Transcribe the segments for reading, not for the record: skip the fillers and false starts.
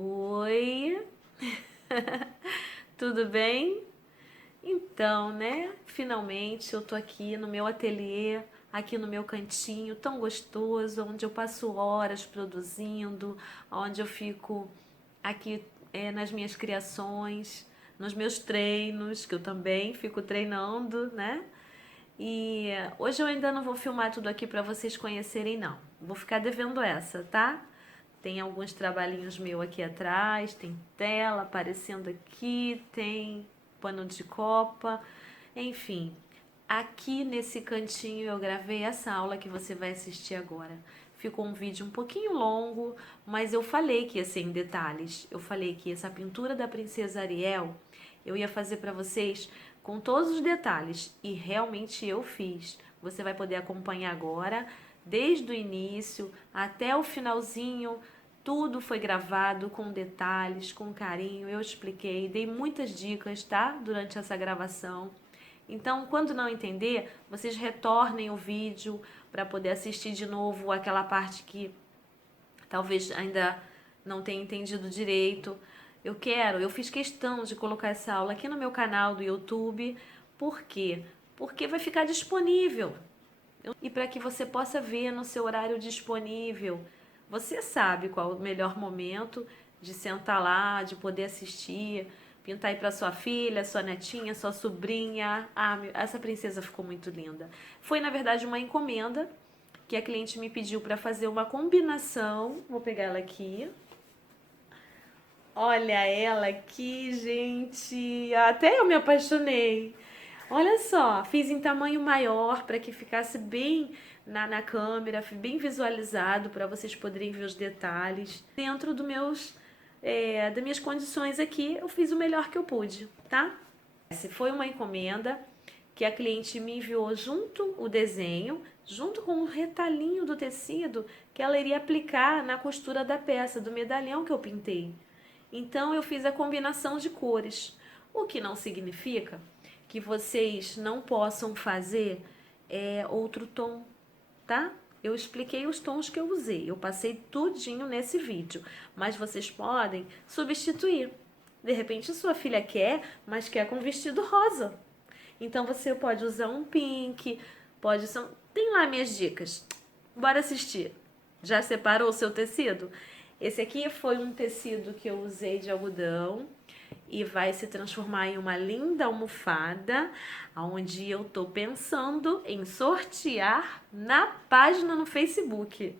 Oi, tudo bem? Então, né? Finalmente eu tô aqui no meu ateliê, aqui no meu cantinho tão gostoso, onde eu passo horas produzindo, onde eu fico aqui nas minhas criações, nos meus treinos, que eu também fico treinando, né? E hoje eu ainda não vou filmar tudo aqui para vocês conhecerem, não. Vou ficar devendo essa, tá? Tem alguns trabalhinhos meus aqui atrás, tem tela aparecendo aqui, tem pano de copa, enfim. Aqui nesse cantinho eu gravei essa aula que você vai assistir agora. Ficou um vídeo um pouquinho longo, mas eu falei que ia ser em detalhes. Eu falei que essa pintura da princesa Ariel eu ia fazer para vocês com todos os detalhes e realmente eu fiz. Você vai poder acompanhar agora, desde o início até o finalzinho. Tudo foi gravado com detalhes, com carinho. Eu expliquei, dei muitas dicas, tá? Durante essa gravação. Então, quando não entender, vocês retornem o vídeo para poder assistir de novo aquela parte que talvez ainda não tenha entendido direito. Eu fiz questão de colocar essa aula aqui no meu canal do YouTube. Por quê? Porque vai ficar disponível. E para que você possa ver no seu horário disponível. Você sabe qual o melhor momento de sentar lá, de poder assistir, pintar aí para sua filha, sua netinha, sua sobrinha. Ah, essa princesa ficou muito linda. Foi, na verdade, uma encomenda que a cliente me pediu para fazer uma combinação. Vou pegar ela aqui. Olha ela aqui, gente. Até eu me apaixonei. Olha só, fiz em tamanho maior para que ficasse bem na câmera, bem visualizado para vocês poderem ver os detalhes. Dentro das minhas condições aqui, eu fiz o melhor que eu pude, tá? Essa foi uma encomenda que a cliente me enviou junto o desenho, junto com o retalhinho do tecido que ela iria aplicar na costura da peça, do medalhão que eu pintei. Então eu fiz a combinação de cores, o que não significa que vocês não possam fazer outro tom, tá? Eu expliquei os tons que eu usei, eu passei tudinho nesse vídeo, mas vocês podem substituir. De repente sua filha quer, mas quer com vestido rosa. Então você pode usar um pink, pode usar... Tem lá minhas dicas. Bora assistir. Já separou o seu tecido? Esse aqui foi um tecido que eu usei de algodão e vai se transformar em uma linda almofada, onde eu tô pensando em sortear na página no Facebook.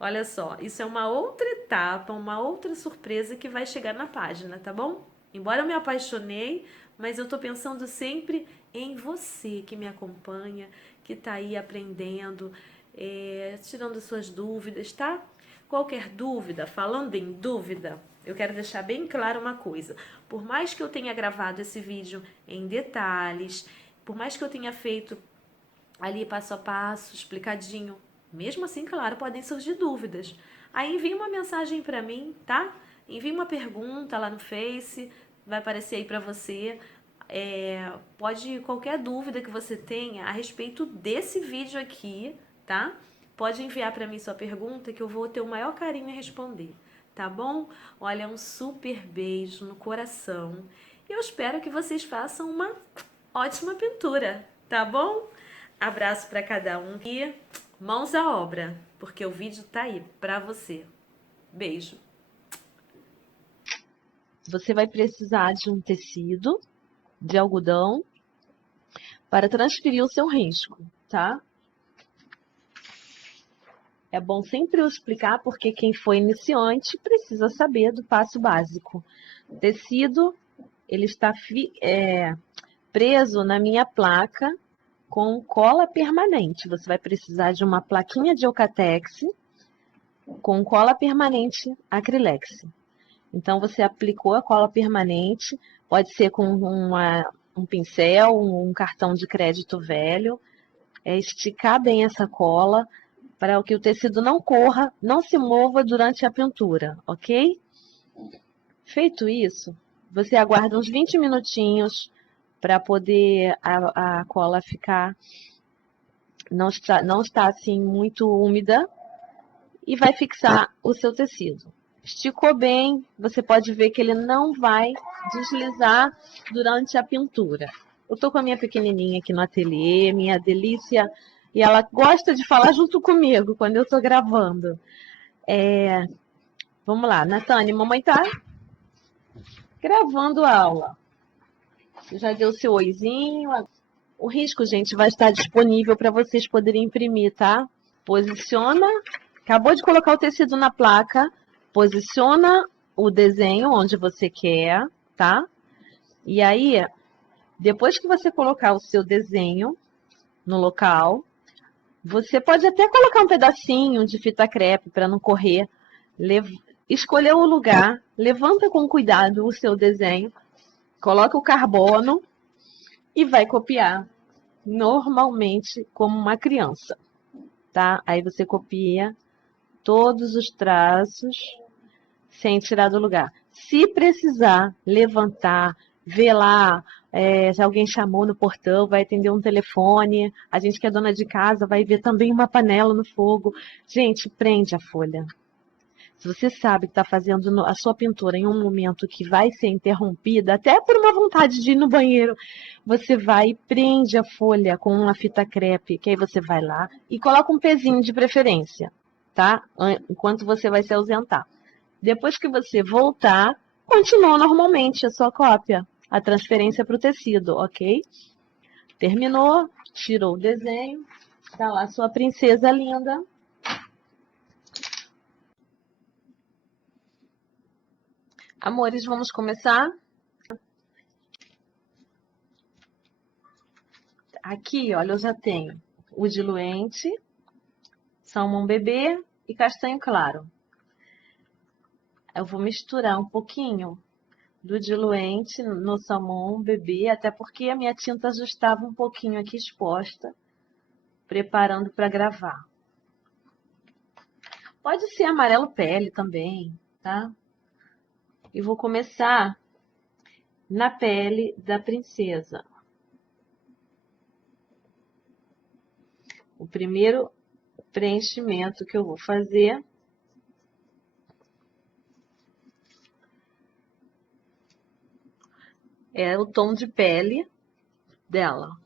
Olha só, isso é uma outra etapa, uma outra surpresa que vai chegar na página, tá bom? Embora eu me apaixonei, mas eu tô pensando sempre em você que me acompanha, que tá aí aprendendo, tirando suas dúvidas, tá? Qualquer dúvida, falando em dúvida, eu quero deixar bem claro uma coisa. Por mais que eu tenha gravado esse vídeo em detalhes, por mais que eu tenha feito ali passo a passo, explicadinho, mesmo assim, claro, podem surgir dúvidas. Aí envie uma mensagem para mim, tá? Envie uma pergunta lá no Face, vai aparecer aí para você. Pode qualquer dúvida que você tenha a respeito desse vídeo aqui, tá? Pode enviar para mim sua pergunta que eu vou ter o maior carinho em responder, tá bom? Olha, um super beijo no coração. E eu espero que vocês façam uma ótima pintura, tá bom? Abraço para cada um e mãos à obra, porque o vídeo tá aí para você. Beijo. Você vai precisar de um tecido de algodão para transferir o seu risco, tá? É bom sempre eu explicar porque quem foi iniciante precisa saber do passo básico. O tecido, ele está preso na minha placa com cola permanente. Você vai precisar de uma plaquinha de Eucatex com cola permanente Acrylex. Então, você aplicou a cola permanente, pode ser com um pincel, um cartão de crédito velho, esticar bem essa cola para que o tecido não corra, não se mova durante a pintura, ok? Feito isso, você aguarda uns 20 minutinhos para poder a cola ficar, não está assim muito úmida e vai fixar o seu tecido. Esticou bem, você pode ver que ele não vai deslizar durante a pintura. Eu tô com a minha pequenininha aqui no ateliê, minha delícia, e ela gosta de falar junto comigo quando eu tô gravando. Vamos lá, Natane, mamãe tá gravando a aula. Você já deu seu oizinho. O risco, gente, vai estar disponível para vocês poderem imprimir, tá? Posiciona, acabou de colocar o tecido na placa, posiciona o desenho onde você quer, tá? E aí, depois que você colocar o seu desenho no local, você pode até colocar um pedacinho de fita crepe para não correr. Escolher o lugar, levanta com cuidado o seu desenho, coloca o carbono e vai copiar normalmente como uma criança, tá? Aí você copia todos os traços sem tirar do lugar. Se precisar levantar, ver lá, se alguém chamou no portão, vai atender um telefone, a gente que é dona de casa vai ver também uma panela no fogo. Gente, prende a folha. Se você sabe que está fazendo a sua pintura em um momento que vai ser interrompida, até por uma vontade de ir no banheiro, você vai e prende a folha com uma fita crepe, que aí você vai lá e coloca um pezinho de preferência, tá? Enquanto você vai se ausentar. Depois que você voltar, continua normalmente a sua cópia, a transferência para o tecido, ok? Terminou, tirou o desenho, tá lá sua princesa linda. Amores, vamos começar? Aqui, olha, eu já tenho o diluente, salmão bebê e castanho claro. Eu vou misturar um pouquinho do diluente no salmão bebê, até porque a minha tinta já estava um pouquinho aqui exposta, preparando para gravar. Pode ser amarelo pele também, tá? E vou começar na pele da princesa. O primeiro preenchimento que eu vou fazer é o tom de pele dela.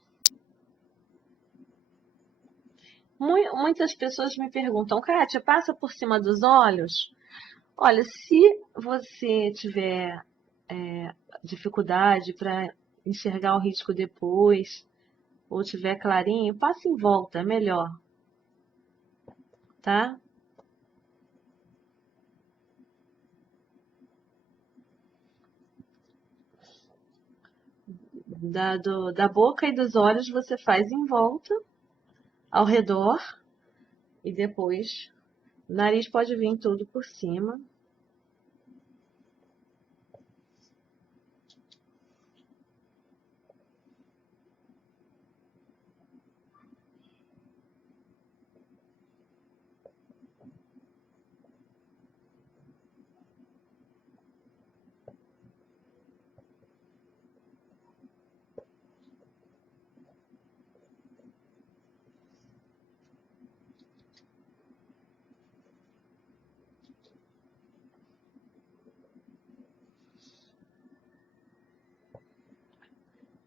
Muitas pessoas me perguntam, Kátia, passa por cima dos olhos? Olha, se você tiver dificuldade para enxergar o risco depois, ou tiver clarinho, passa em volta, é melhor, tá? Da boca e dos olhos você faz em volta, ao redor, e depois o nariz pode vir tudo por cima.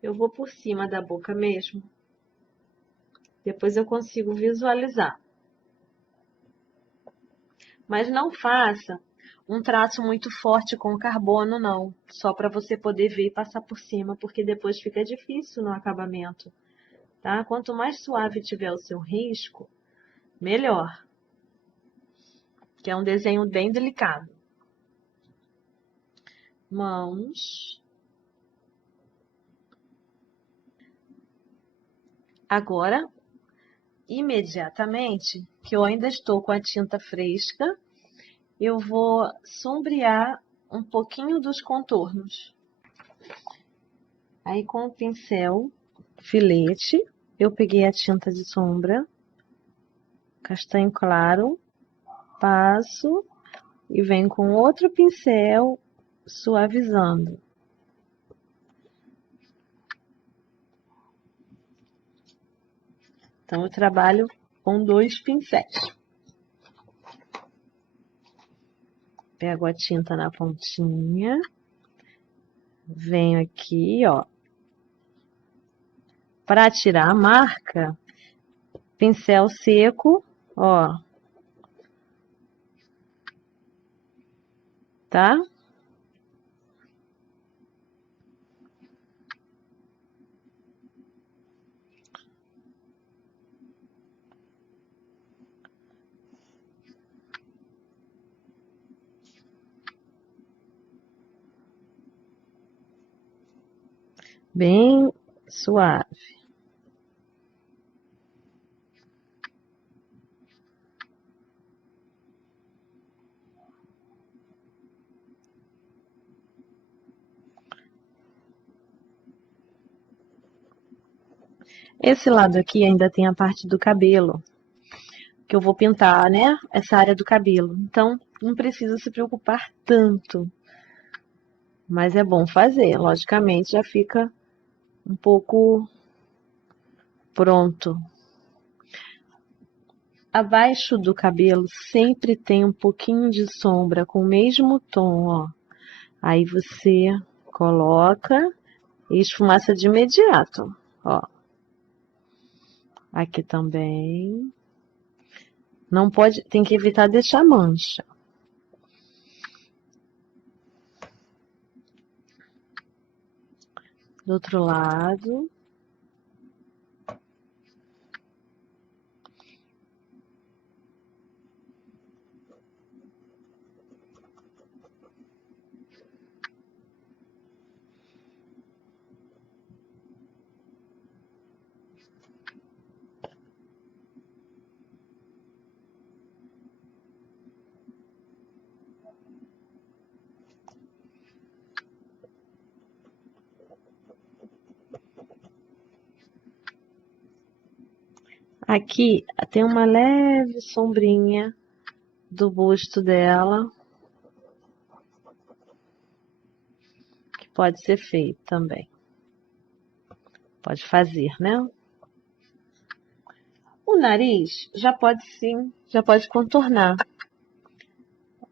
Eu vou por cima da boca mesmo. Depois eu consigo visualizar. Mas não faça um traço muito forte com carbono, não. Só para você poder ver e passar por cima, porque depois fica difícil no acabamento, tá? Quanto mais suave tiver o seu risco, melhor. Que é um desenho bem delicado. Mãos. Agora, imediatamente, que eu ainda estou com a tinta fresca, eu vou sombrear um pouquinho dos contornos. Aí, com o pincel filete, eu peguei a tinta de sombra, castanho claro, passo e venho com outro pincel suavizando. Então, eu trabalho com 2 pincéis. Pego a tinta na pontinha, venho aqui, ó. Para tirar a marca, pincel seco, ó. Tá? Bem suave. Esse lado aqui ainda tem a parte do cabelo, que eu vou pintar, né? Essa área do cabelo. Então, não precisa se preocupar tanto. Mas é bom fazer. Logicamente, já fica um pouco pronto. Abaixo do cabelo sempre tem um pouquinho de sombra com o mesmo tom, ó. Aí você coloca e esfumaça de imediato, ó. Aqui também. Não pode, tem que evitar deixar mancha. Do outro lado. Aqui tem uma leve sombrinha do busto dela, que pode ser feito também. Pode fazer, né? O nariz já pode sim, já pode contornar.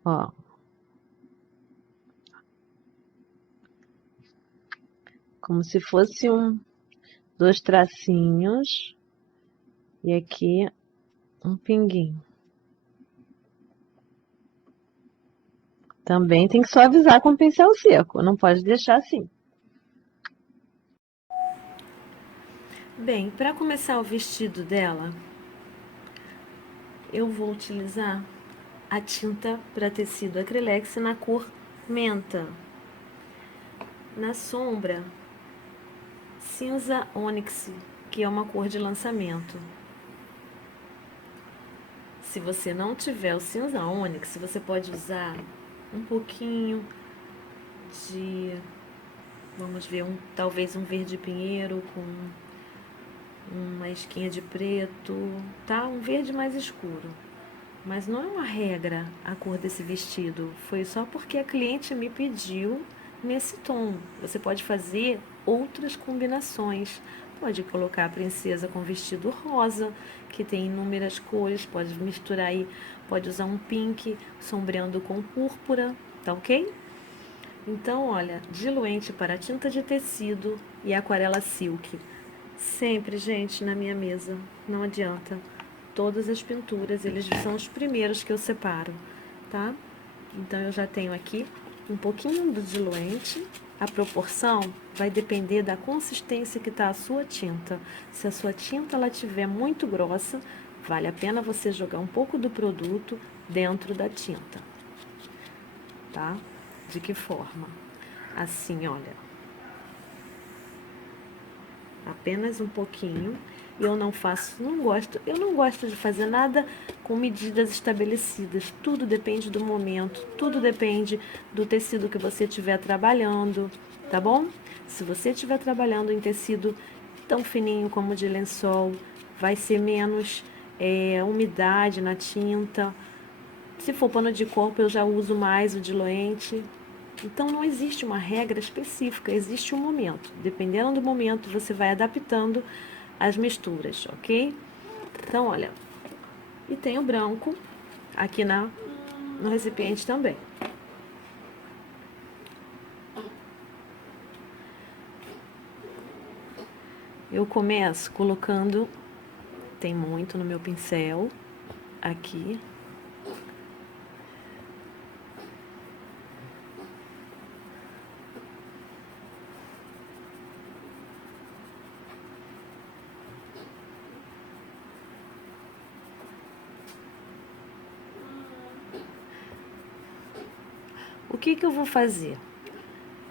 Ó. Como se fosse dois tracinhos e aqui um pinguinho. Também tem que suavizar com o pincel seco, não pode deixar assim. Bem, para começar o vestido dela, eu vou utilizar a tinta para tecido acrylex na cor menta. Na sombra, cinza ônix, que é uma cor de lançamento. Se você não tiver o cinza ônix, você pode usar um pouquinho de, vamos ver, talvez um verde pinheiro com uma esquinha de preto, tá? Um verde mais escuro. Mas não é uma regra a cor desse vestido. Foi só porque a cliente me pediu nesse tom. Você pode fazer outras combinações. Pode colocar a princesa com vestido rosa, que tem inúmeras cores. Pode misturar aí, pode usar um pink sombreando com púrpura, tá ok? Então, olha, diluente para tinta de tecido e aquarela silk. Sempre, gente, na minha mesa. Não adianta. Todas as pinturas, eles são os primeiros que eu separo, tá? Então, eu já tenho aqui um pouquinho do diluente. A proporção vai depender da consistência que tá a sua tinta. Se a sua tinta ela tiver muito grossa, vale a pena você jogar um pouco do produto dentro da tinta, tá? De que forma? Assim, olha. Apenas um pouquinho. Eu não gosto de fazer nada com medidas estabelecidas. Tudo depende do momento, tudo depende do tecido que você estiver trabalhando, tá bom? Se você estiver trabalhando em tecido tão fininho como de lençol, vai ser menos umidade na tinta. Se for pano de corpo, eu já uso mais o diluente. Então, não existe uma regra específica, existe um momento. Dependendo do momento, você vai adaptando as misturas, ok? Então, olha, e tem o branco aqui no recipiente também. Eu começo colocando, tem muito no meu pincel, aqui. O que eu vou fazer?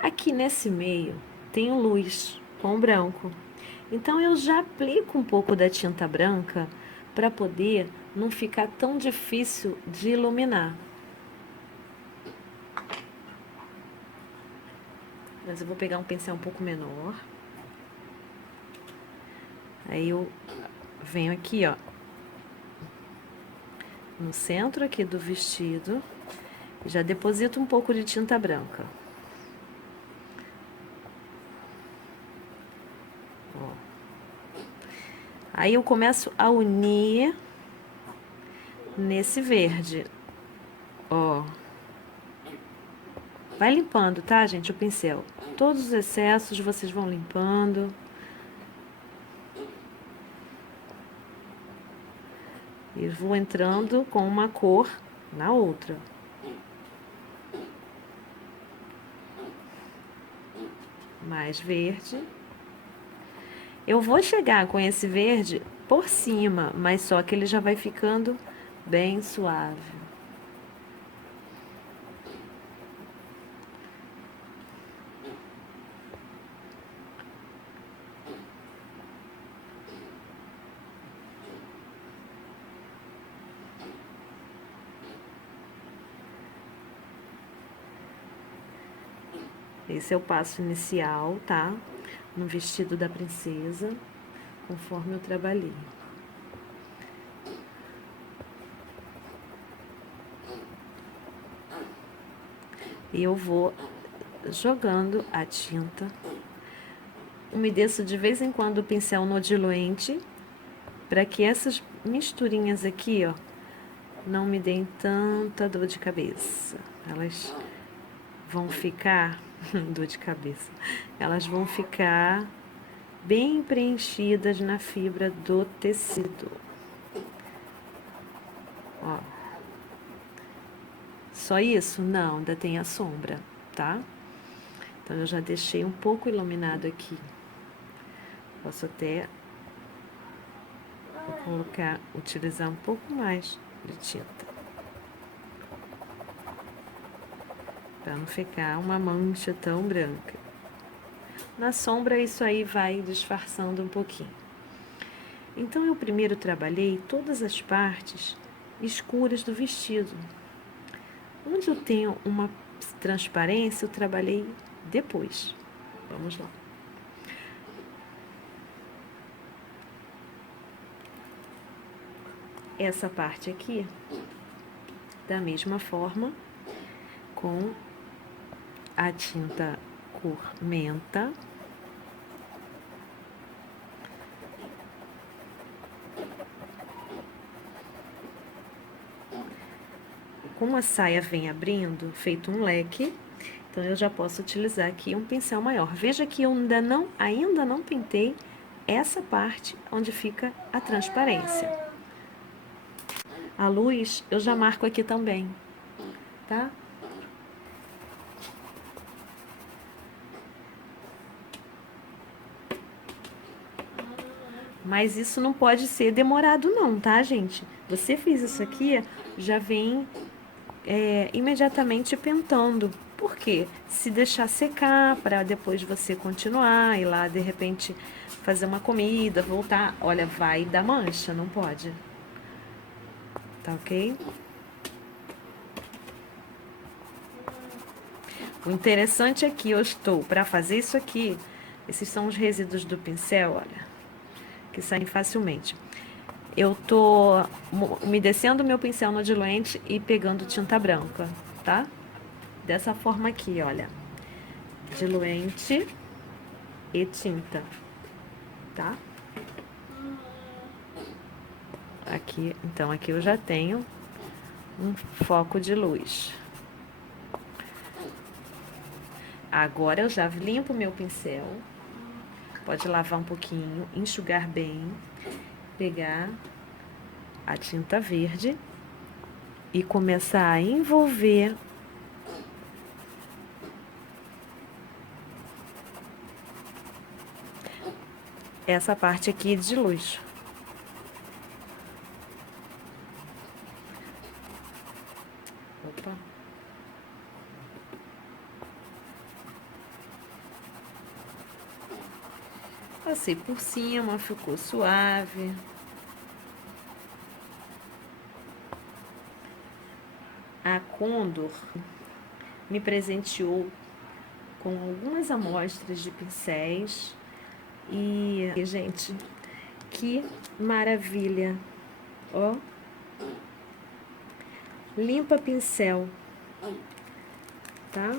Aqui nesse meio tem luz com branco. Então eu já aplico um pouco da tinta branca para poder não ficar tão difícil de iluminar. Mas eu vou pegar um pincel um pouco menor. Aí eu venho aqui, ó, no centro aqui do vestido, já deposito um pouco de tinta branca. Ó. Aí eu começo a unir nesse verde, ó. Vai limpando, tá, gente, o pincel. Todos os excessos vocês vão limpando. E vou entrando com uma cor na outra. Mais verde. Eu vou chegar com esse verde por cima, mas só que ele já vai ficando bem suave. Esse é o passo inicial, tá? No vestido da princesa, conforme eu trabalhei. E eu vou jogando a tinta. Umedeço de vez em quando o pincel no diluente, para que essas misturinhas aqui, ó, não me deem tanta dor de cabeça. Elas vão ficar dor de cabeça. Elas vão ficar bem preenchidas na fibra do tecido. Ó. Só isso? Não, ainda tem a sombra, tá? Então eu já deixei um pouco iluminado aqui. Posso até colocar, utilizar um pouco mais de tinta. Para não ficar uma mancha tão branca. Na sombra isso aí vai disfarçando um pouquinho. Então eu primeiro trabalhei todas as partes escuras do vestido. Onde eu tenho uma transparência, eu trabalhei depois. Vamos lá. Essa parte aqui, da mesma forma, com a tinta cor menta. Como a saia vem abrindo, feito um leque, então eu já posso utilizar aqui um pincel maior. Veja que eu ainda não pintei essa parte onde fica a transparência. A luz eu já marco aqui também, tá? Mas isso não pode ser demorado não, tá, gente? Você fez isso aqui, já vem imediatamente pintando. Por quê? Se deixar secar para depois você continuar e lá de repente fazer uma comida, voltar, olha, vai dar mancha, não pode. Tá ok? O interessante é que eu estou para fazer isso aqui. Esses são os resíduos do pincel, olha, que saem facilmente. Eu tô umedecendo o meu pincel no diluente e pegando tinta branca, tá? Dessa forma aqui, olha. Diluente e tinta, tá? Aqui, então aqui eu já tenho um foco de luz. Agora eu já limpo meu pincel Pode lavar um pouquinho, enxugar bem, pegar a tinta verde e começar a envolver essa parte aqui de luz. Opa. Passei por cima, ficou suave. A Condor me presenteou com algumas amostras de pincéis e, gente, que maravilha! Ó, limpa pincel, tá?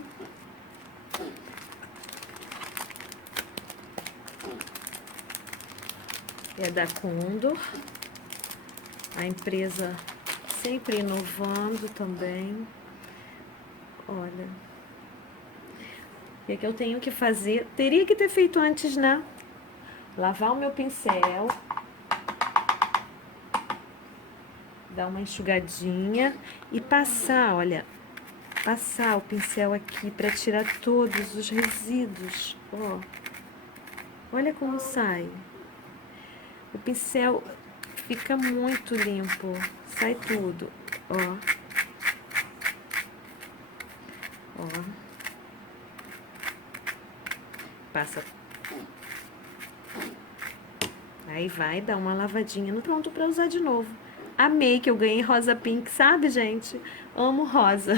É da Condor, a empresa sempre inovando também. Olha, o que eu tenho que fazer? Teria que ter feito antes, né? Lavar o meu pincel, dar uma enxugadinha e passar, olha, passar o pincel aqui para tirar todos os resíduos. Ó, olha como sai. O pincel fica muito limpo, sai tudo, ó. Ó. Passa. Aí vai dar uma lavadinha no pronto para usar de novo. Amei que eu ganhei rosa pink, sabe, gente? Amo rosa.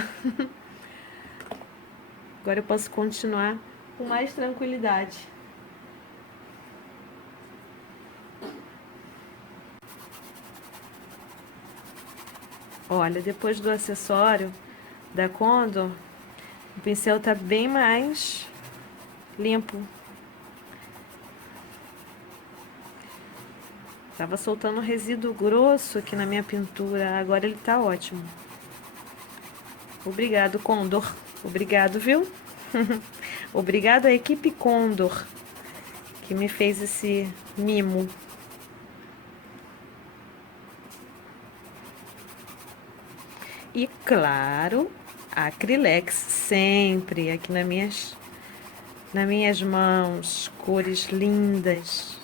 Agora eu posso continuar com mais tranquilidade. Olha, depois do acessório da Condor, o pincel tá bem mais limpo. Tava soltando resíduo grosso aqui na minha pintura, agora ele tá ótimo. Obrigado, Condor. Obrigado, viu? Obrigado à equipe Condor, que me fez esse mimo. E, claro, a Acrylex sempre aqui nas minhas mãos. Cores lindas.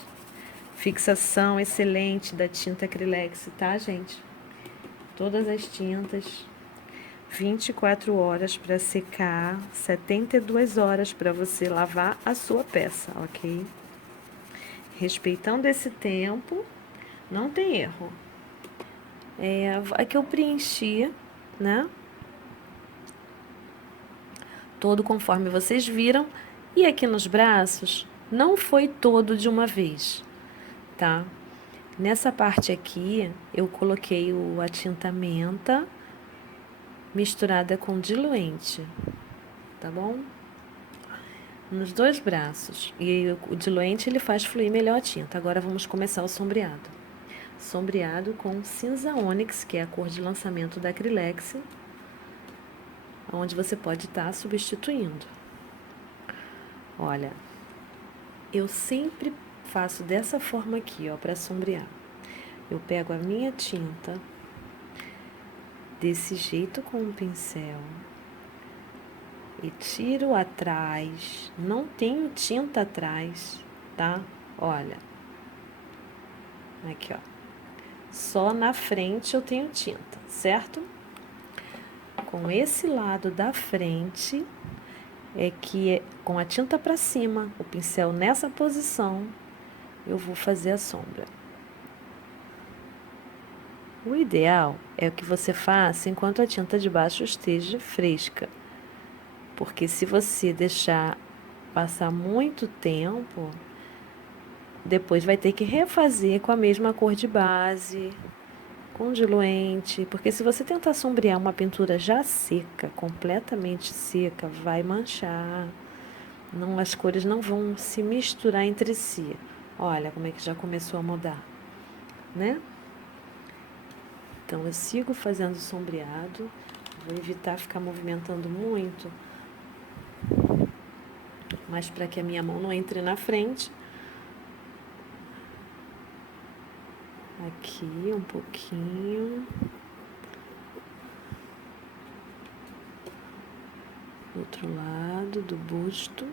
Fixação excelente da tinta Acrylex, tá, gente? Todas as tintas. 24 horas para secar, 72 horas para você lavar a sua peça, ok? Respeitando esse tempo, não tem erro. Aqui eu preenchi, né? Todo conforme vocês viram. E aqui nos braços, não foi todo de uma vez, tá? Nessa parte aqui, eu coloquei a tinta menta misturada com diluente, tá bom? Nos dois braços. E o diluente, ele faz fluir melhor a tinta. Agora vamos começar o sombreado. Sombreado com cinza ônix, que é a cor de lançamento da Acrylex, onde você pode estar substituindo. Olha, eu sempre faço dessa forma aqui, ó, para sombrear. Eu pego a minha tinta desse jeito com o pincel e tiro atrás. Não tenho tinta atrás, tá? Olha, aqui, ó. Só na frente eu tenho tinta, certo? Com esse lado da frente com a tinta para cima, o pincel nessa posição, eu vou fazer a sombra. O ideal é que você faça enquanto a tinta de baixo esteja fresca, porque se você deixar passar muito tempo, depois vai ter que refazer com a mesma cor de base, com diluente, porque se você tentar sombrear uma pintura já seca, completamente seca, vai manchar. Não, as cores não vão se misturar entre si. Olha como é que já começou a mudar, né? Então eu sigo fazendo sombreado, vou evitar ficar movimentando muito, mas para que a minha mão não entre na frente, aqui um pouquinho. Outro lado do busto.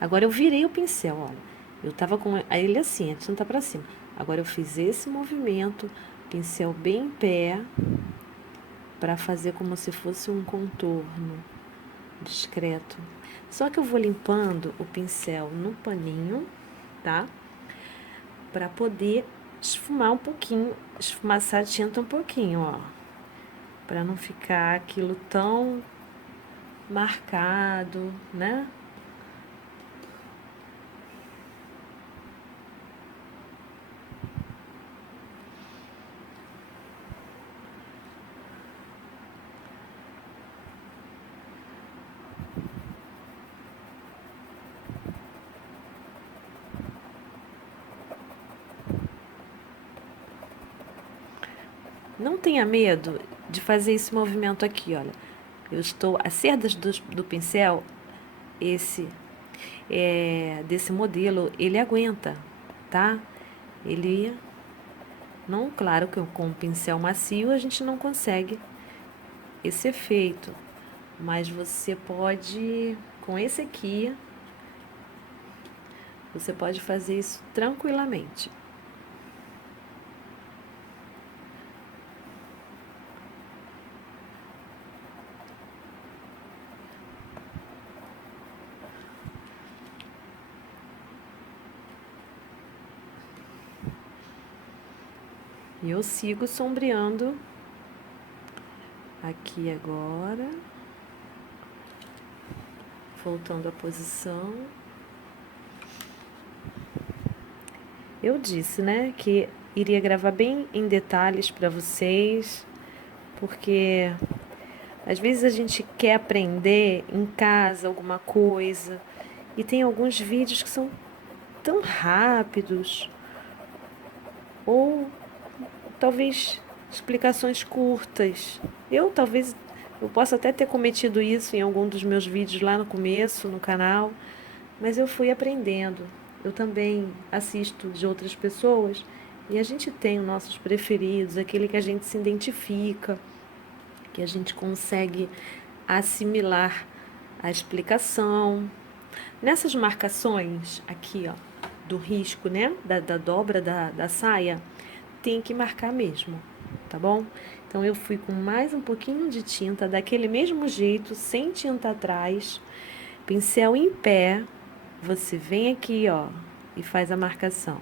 Agora eu virei o pincel, olha. Eu tava com ele assim, a tinta pra cima. Agora eu fiz esse movimento, pincel bem em pé, pra fazer como se fosse um contorno discreto. Só que eu vou limpando o pincel no paninho, tá? Pra poder esfumar um pouquinho, esfumaçar a tinta um pouquinho, ó. Pra não ficar aquilo tão marcado, né? Não tenha medo de fazer esse movimento aqui, olha. Eu estou, as cerdas do pincel, esse desse modelo, ele aguenta, tá? Ele, não, claro que com um pincel macio a gente não consegue esse efeito, mas você pode, com esse aqui, você pode fazer isso tranquilamente. E eu sigo sombreando aqui agora, voltando à posição. Eu disse, né, que iria gravar bem em detalhes para vocês, porque às vezes a gente quer aprender em casa alguma coisa e tem alguns vídeos que são tão rápidos ou talvez explicações curtas. Eu possa até ter cometido isso em algum dos meus vídeos lá no começo, no canal, mas eu fui aprendendo. Eu também assisto de outras pessoas e a gente tem os nossos preferidos, aquele que a gente se identifica, que a gente consegue assimilar a explicação. Nessas marcações aqui, ó, do risco, né, da dobra da saia, tem que marcar mesmo, tá bom? Então eu fui com mais um pouquinho de tinta, daquele mesmo jeito, sem tinta atrás, pincel em pé, você vem aqui, ó, e faz a marcação.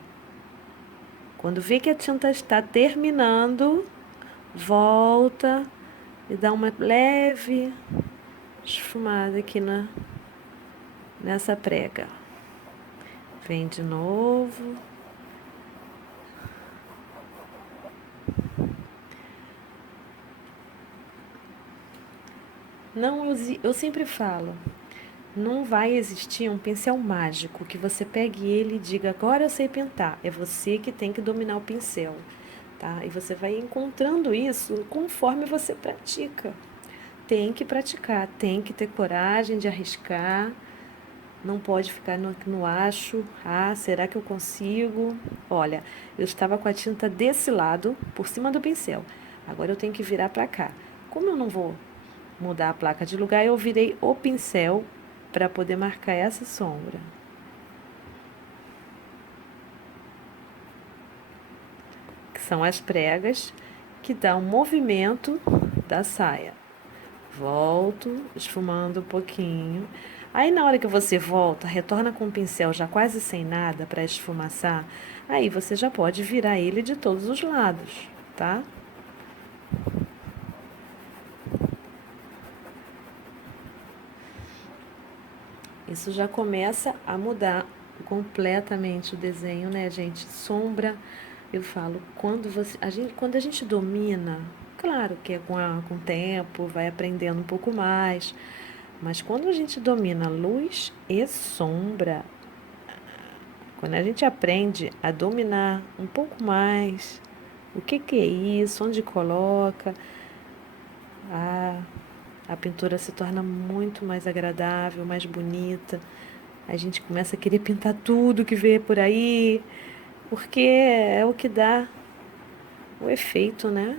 Quando vê que a tinta está terminando, volta e dá uma leve esfumada aqui nessa prega. Vem de novo. Não use, eu sempre falo, não vai existir um pincel mágico que você pegue ele e diga, agora eu sei pintar. É você que tem que dominar o pincel, tá? E você vai encontrando isso conforme você pratica. Tem que praticar, tem que ter coragem de arriscar. Não pode ficar no acho, será que eu consigo? Olha, eu estava com a tinta desse lado, por cima do pincel. Agora eu tenho que virar para cá. Como eu não vou mudar a placa de lugar, eu virei o pincel para poder marcar essa sombra. Que são as pregas que dão um movimento da saia. Volto, esfumando um pouquinho. Aí na hora que você volta, retorna com o pincel já quase sem nada para esfumaçar, aí você já pode virar ele de todos os lados, tá? Isso já começa a mudar completamente o desenho, né, gente? Sombra, eu falo, quando a gente domina, claro que é com o tempo, vai aprendendo um pouco mais, mas quando a gente domina luz e sombra, quando a gente aprende a dominar um pouco mais, o que que é isso, onde coloca, a, a pintura se torna muito mais agradável, mais bonita. A gente começa a querer pintar tudo que vê por aí, porque é o que dá o efeito, né?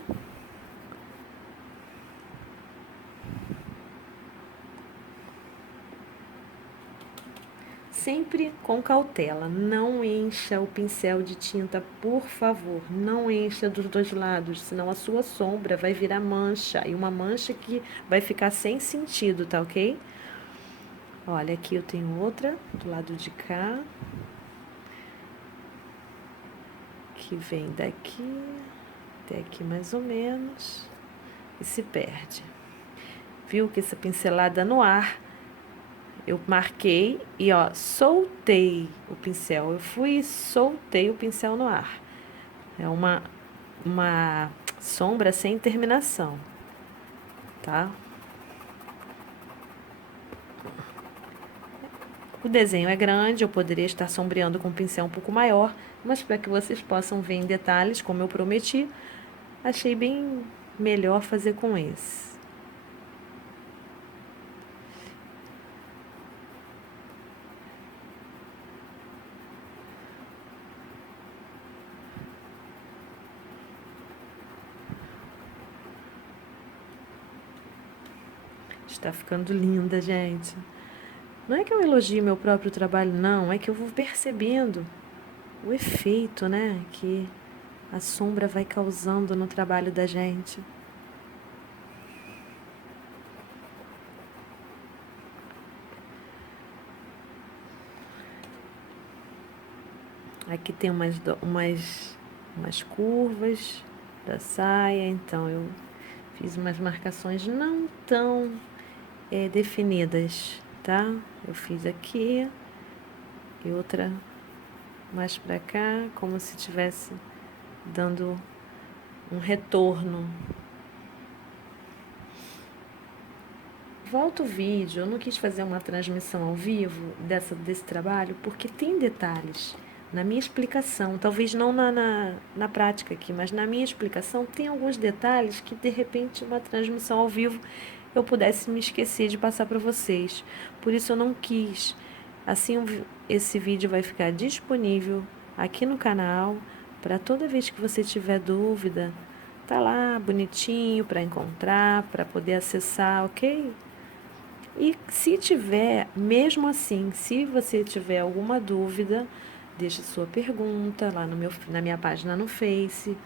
Sempre com cautela. Não encha o pincel de tinta, por favor. Não encha dos dois lados, senão a sua sombra vai virar mancha. E uma mancha que vai ficar sem sentido, tá ok? Olha, aqui eu tenho outra do lado de cá. Que vem daqui até aqui mais ou menos. E se perde. Viu que essa pincelada no ar, eu marquei e ó, soltei o pincel. Eu fui e soltei o pincel no ar. É uma sombra sem terminação, tá? O desenho é grande, eu poderia estar sombreando com um pincel um pouco maior, mas para que vocês possam ver em detalhes, como eu prometi, achei bem melhor fazer com esse. Está ficando linda, gente. Não é que eu elogio meu próprio trabalho, não, é que eu vou percebendo o efeito, né, que a sombra vai causando no trabalho da gente. Aqui tem umas curvas da saia, então eu fiz umas marcações não tão definidas, tá? Eu fiz aqui e outra mais pra cá, como se estivesse dando um retorno. Volta o vídeo, eu não quis fazer uma transmissão ao vivo desse trabalho, porque tem detalhes na minha explicação, talvez não na prática aqui, mas na minha explicação tem alguns detalhes que de repente uma transmissão ao vivo eu pudesse me esquecer de passar para vocês. Por isso eu não quis. Assim esse vídeo vai ficar disponível aqui no canal para toda vez que você tiver dúvida, tá lá bonitinho para encontrar, para poder acessar, ok? E se tiver, mesmo assim, se você tiver alguma dúvida, deixe sua pergunta lá na minha página no Face,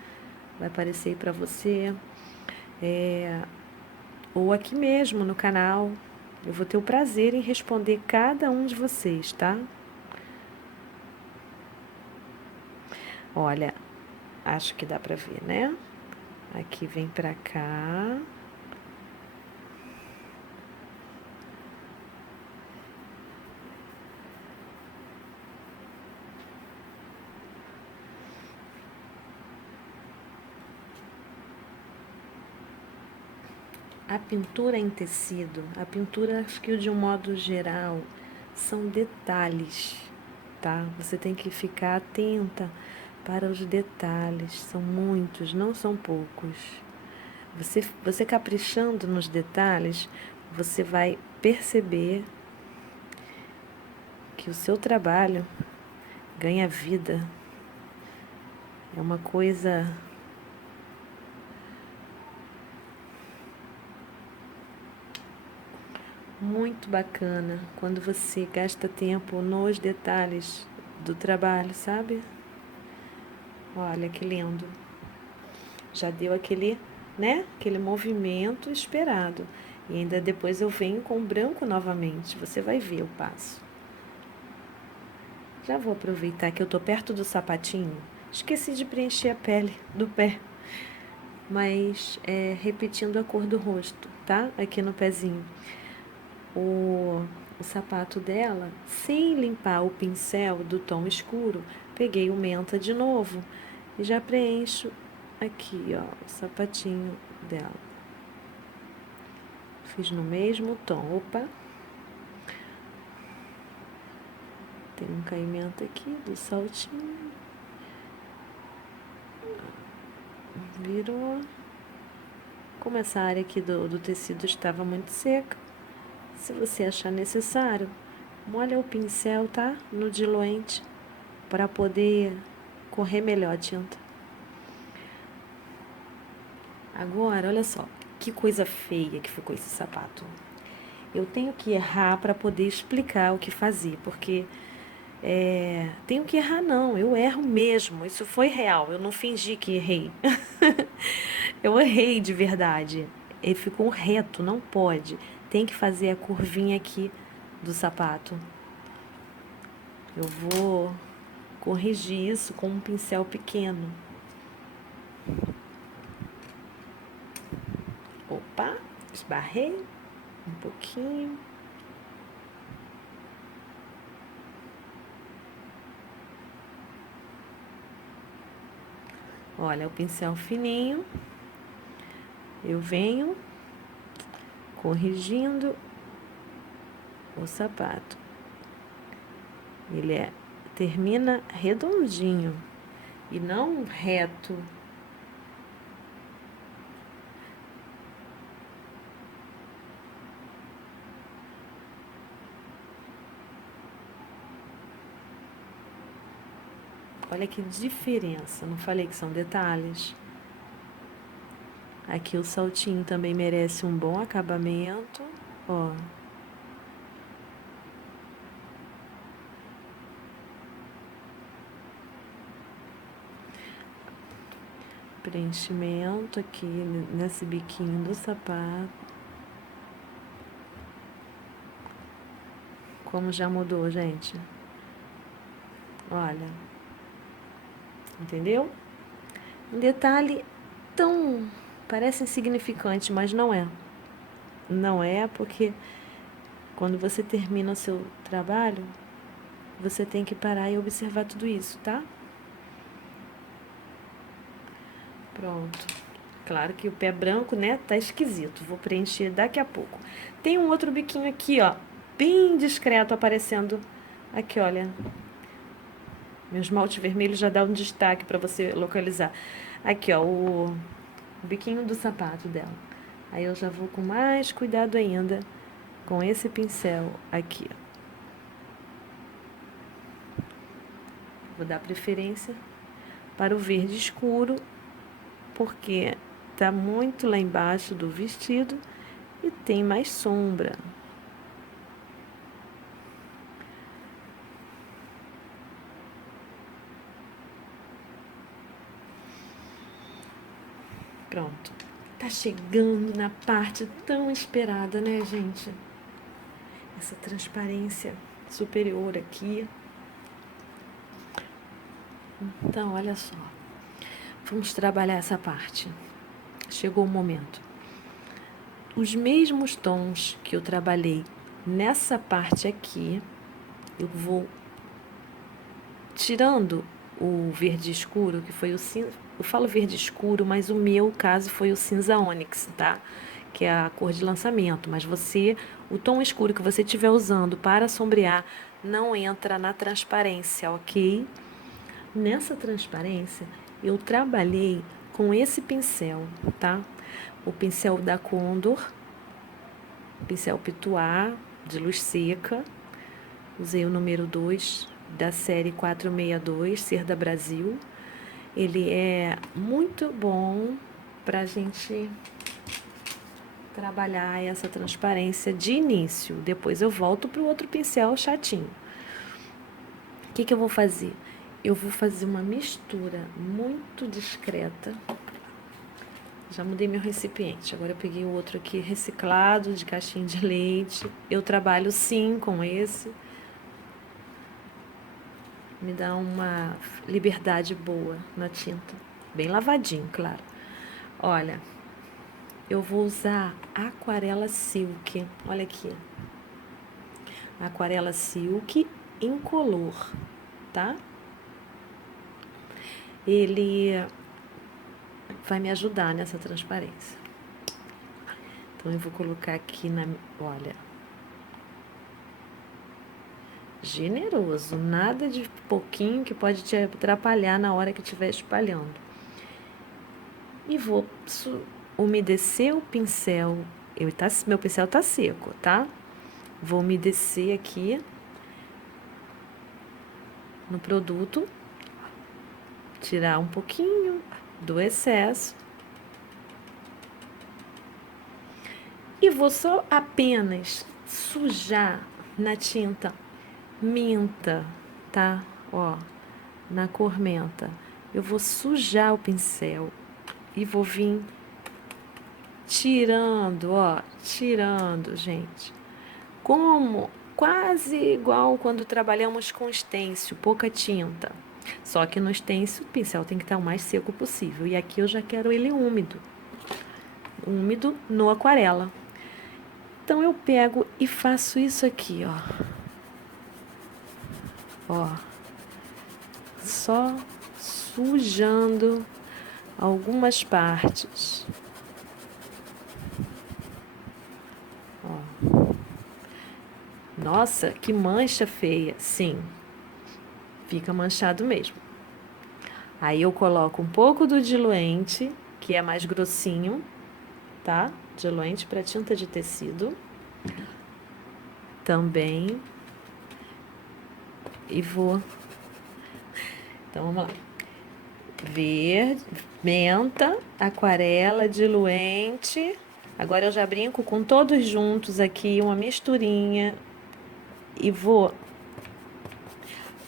vai aparecer aí para você, ou aqui mesmo no canal. Eu vou ter o prazer em responder cada um de vocês, tá? Olha, acho que dá para ver, né? Aqui vem para cá. A pintura em tecido, a pintura, acho que de um modo geral, são detalhes, tá? Você tem que ficar atenta para os detalhes, são muitos, não são poucos. Você caprichando nos detalhes, você vai perceber que o seu trabalho ganha vida. É uma coisa muito bacana quando você gasta tempo nos detalhes do trabalho, sabe? Olha que lindo. Já deu aquele, né? Aquele movimento esperado. E ainda depois eu venho com o branco novamente. Você vai ver o passo. Já vou aproveitar que eu tô perto do sapatinho. Esqueci de preencher a pele do pé. Mas repetindo a cor do rosto, tá? Aqui no pezinho. O sapato dela, sem limpar o pincel do tom escuro, peguei o menta de novo e já preencho aqui, ó, o sapatinho dela. Fiz no mesmo tom. Opa! Tem um caimento aqui do saltinho. Virou. Como essa área aqui do tecido estava muito seca, se você achar necessário, Molha o pincel, tá? No diluente, para poder correr melhor a tinta. Agora, olha só, que coisa feia que ficou esse sapato. Eu tenho que errar para poder explicar o que fazer, porque tenho que errar não, eu erro mesmo, isso foi real, eu não fingi que errei. Eu errei de verdade. Ele ficou reto, não pode. Tem que fazer a curvinha aqui do sapato. Eu vou corrigir isso com um pincel pequeno. Opa, esbarrei um pouquinho. Olha, o pincel fininho. Eu venho corrigindo o sapato. Ele termina redondinho e não reto. Olha que diferença, não falei que são detalhes? Aqui o saltinho também merece um bom acabamento, ó. Preenchimento aqui nesse biquinho do sapato. Como já mudou, gente. Olha. Entendeu? Um detalhe tão... parece insignificante, mas não é. Não é porque quando você termina o seu trabalho, você tem que parar e observar tudo isso, tá? Pronto. Claro que o pé branco, né, tá esquisito. Vou preencher daqui a pouco. Tem um outro biquinho aqui, ó, bem discreto aparecendo. Aqui, olha. Meu esmalte vermelho já dá um destaque para você localizar. Aqui, ó, o biquinho do sapato dela. Aí eu já vou com mais cuidado ainda com esse pincel aqui, ó. Vou dar preferência para o verde escuro, porque tá muito lá embaixo do vestido e tem mais sombra. Pronto. Tá chegando na parte tão esperada, né, gente? Essa transparência superior aqui. Então, olha só. Vamos trabalhar essa parte. Chegou o momento. Os mesmos tons que eu trabalhei nessa parte aqui, eu vou tirando o verde escuro, que foi o cinza. Eu falo verde escuro, mas o meu caso foi o cinza ônix, tá? Que é a cor de lançamento. Mas você, o tom escuro que você estiver usando para sombrear, não entra na transparência, ok? Nessa transparência, eu trabalhei com esse pincel, tá? O pincel da Condor, pincel Pituá, de luz seca. Usei o número 2 da série 462, Cerda Brasil. Ele é muito bom para a gente trabalhar essa transparência de início. Depois eu volto para o outro pincel chatinho. O que eu vou fazer? Eu vou fazer uma mistura muito discreta. Já mudei meu recipiente. Agora eu peguei o outro aqui reciclado, de caixinha de leite. Eu trabalho sim com esse. Me dá uma liberdade boa na tinta. Bem lavadinho, claro. Olha, eu vou usar aquarela silk. Olha aqui. Aquarela silk incolor, tá? Ele vai me ajudar nessa transparência. Então, eu vou colocar aqui na... Olha. Generoso. Nada de pouquinho que pode te atrapalhar na hora que estiver espalhando. E vou umedecer o pincel. Meu pincel tá seco, tá? Vou umedecer aqui no produto, tirar um pouquinho do excesso. E vou só apenas sujar na tinta menta, tá? Ó, na cor menta. Eu vou sujar o pincel e vou vir tirando, ó, tirando, gente. Como quase igual quando trabalhamos com stencil, pouca tinta. Só que no stencil o pincel tem que estar o mais seco possível. E aqui eu já quero ele úmido. Úmido no aquarela. Então eu pego e faço isso aqui, ó. Ó. Só sujando algumas partes. Ó. Nossa, que mancha feia. Sim, fica manchado mesmo. Aí eu coloco um pouco do diluente, que é mais grossinho, tá? Diluente para tinta de tecido. Também. E vou... Então, vamos lá. Verde, menta, aquarela, diluente. Agora eu já brinco com todos juntos aqui, uma misturinha. E vou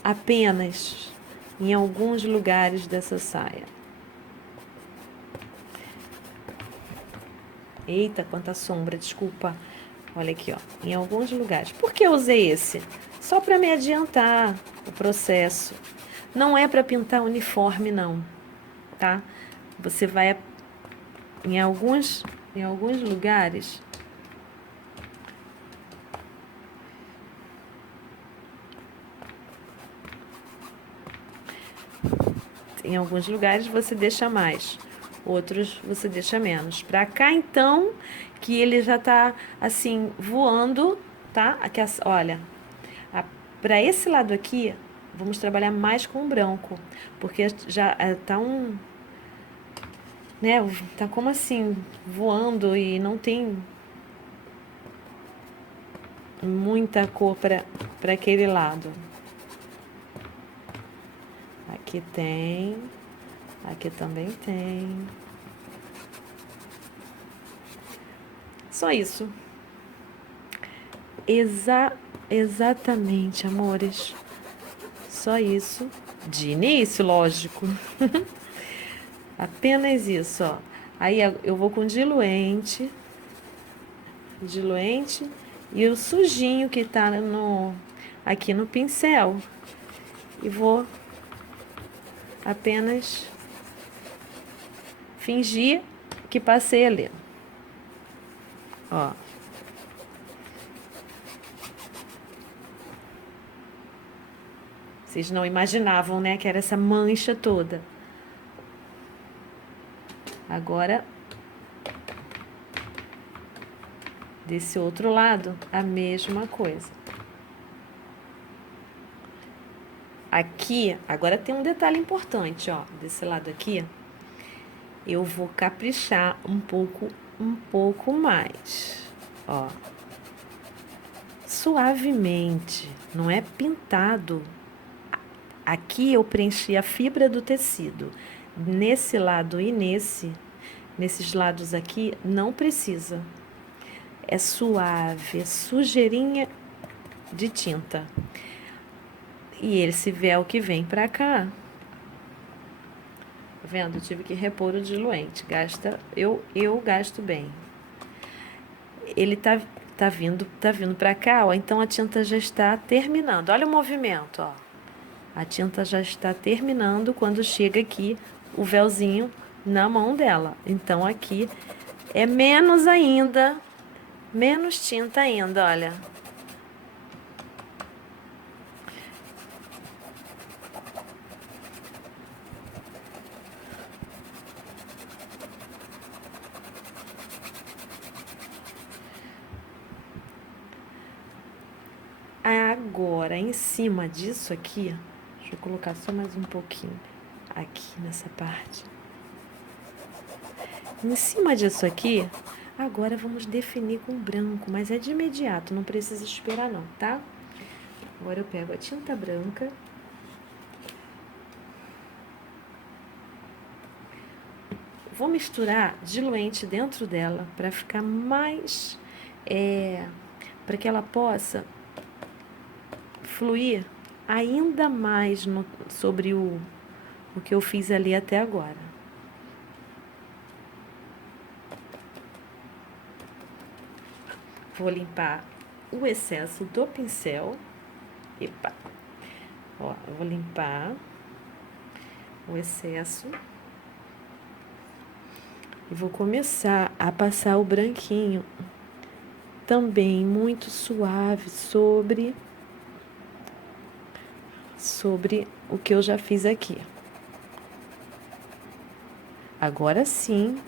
apenas em alguns lugares dessa saia. Eita, quanta sombra, desculpa. Olha aqui, ó, em alguns lugares. Por que eu usei esse? Só para me adiantar o processo. Não é para pintar uniforme, não, tá? Você vai em alguns lugares. Em alguns lugares você deixa mais, outros você deixa menos. Pra cá, então, que ele já tá assim voando, tá? Aqui, olha, para esse lado aqui, vamos trabalhar mais com o branco, porque já tá né? Tá como assim voando e não tem muita cor para aquele lado. Aqui tem, aqui também tem. Só isso. Exatamente, amores. Só isso. De início, lógico. Apenas isso, ó. Aí eu vou com diluente. Diluente. E o sujinho que tá aqui no pincel. E vou apenas fingir que passei ali. Ó. Vocês não imaginavam, né, que era essa mancha toda. Agora, desse outro lado, a mesma coisa. Aqui, agora tem um detalhe importante, ó. Desse lado aqui, eu vou caprichar um pouco mais, ó. Suavemente, não é pintado. Aqui eu preenchi a fibra do tecido. Nesse lado e nesses lados aqui, não precisa. É suave, é sujeirinha de tinta. E esse véu que vem pra cá, tá vendo? Eu tive que repor o diluente. Eu gasto bem. Ele tá vindo pra cá, ó. Então a tinta já está terminando. Olha o movimento, ó. A tinta já está terminando quando chega aqui o véuzinho na mão dela. Então aqui é menos ainda, menos tinta ainda, olha. Agora, em cima disso aqui, deixa eu colocar só mais um pouquinho aqui nessa parte. Em cima disso aqui, agora vamos definir com branco, mas é de imediato, não precisa esperar não, tá? Agora eu pego a tinta branca Vou misturar diluente dentro dela para ficar mais, para que ela possa fluir ainda mais sobre o que eu fiz ali até agora. Vou limpar o excesso do pincel. Epa! Ó, eu vou limpar o excesso e vou começar a passar o branquinho também muito suave sobre o que eu já fiz aqui. Agora sim,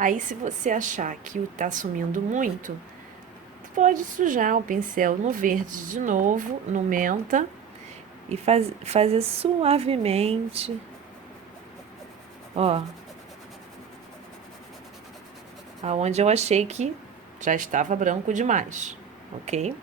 aí se você achar que tá sumindo muito, pode sujar o pincel no verde de novo, no menta, e fazer suavemente, ó, aonde eu achei que já estava branco demais, ok?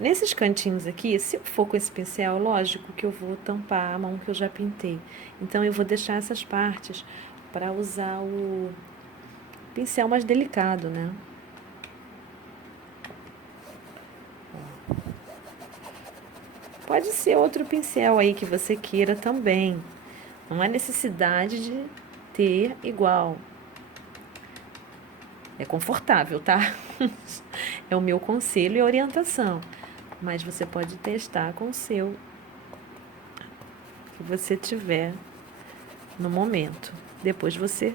Nesses cantinhos aqui, se eu for com esse pincel, lógico que eu vou tampar a mão que eu já pintei. Então, eu vou deixar essas partes para usar o pincel mais delicado, né? Pode ser outro pincel aí que você queira também. Não há necessidade de ter igual. É confortável, tá? É o meu conselho e orientação. Mas você pode testar com o seu que você tiver no momento. Depois você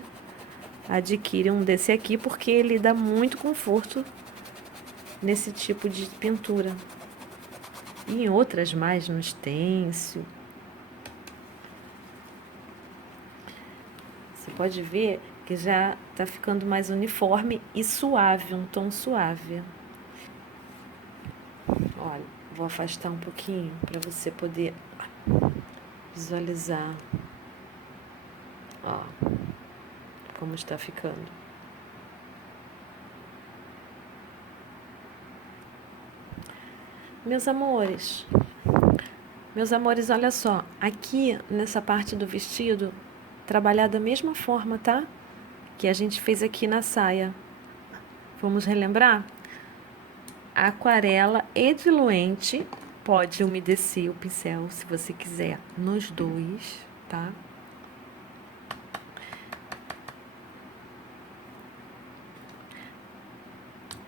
adquire um desse aqui porque ele dá muito conforto nesse tipo de pintura. E em outras mais no stencil. Você pode ver que já tá ficando mais uniforme e suave, um tom suave. Olha, vou afastar um pouquinho para você poder visualizar. Ó, como está ficando. Meus amores, olha só, aqui nessa parte do vestido, trabalhar da mesma forma, tá? Que a gente fez aqui na saia. Vamos relembrar? Aquarela e diluente, pode umedecer o pincel se você quiser nos dois, tá?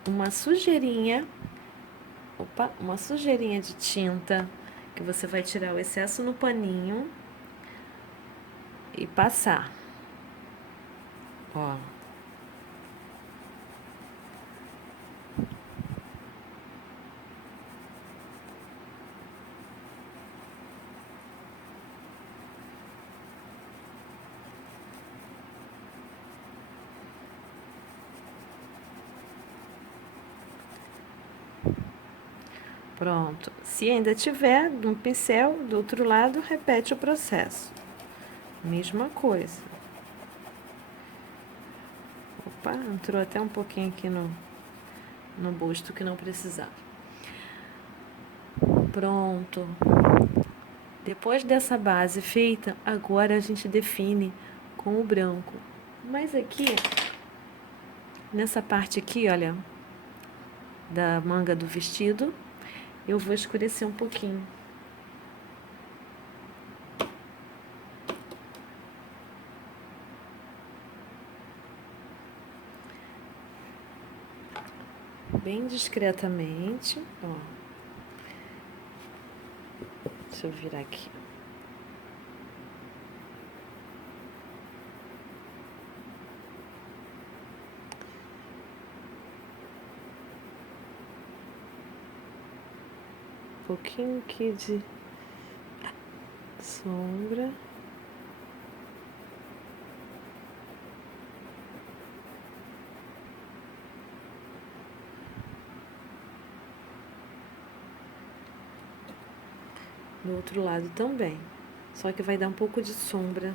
Uma sujeirinha de tinta, que você vai tirar o excesso no paninho e passar. Ó. Pronto. Se ainda tiver no pincel, do outro lado, repete o processo. Mesma coisa. Opa, entrou até um pouquinho aqui no busto que não precisava. Pronto. Depois dessa base feita, agora a gente define com o branco. Mas aqui, nessa parte aqui, olha, da manga do vestido, eu vou escurecer um pouquinho. Bem discretamente, ó. Deixa eu virar aqui. pouquinho aqui de sombra. Do outro lado também. Só que vai dar um pouco de sombra.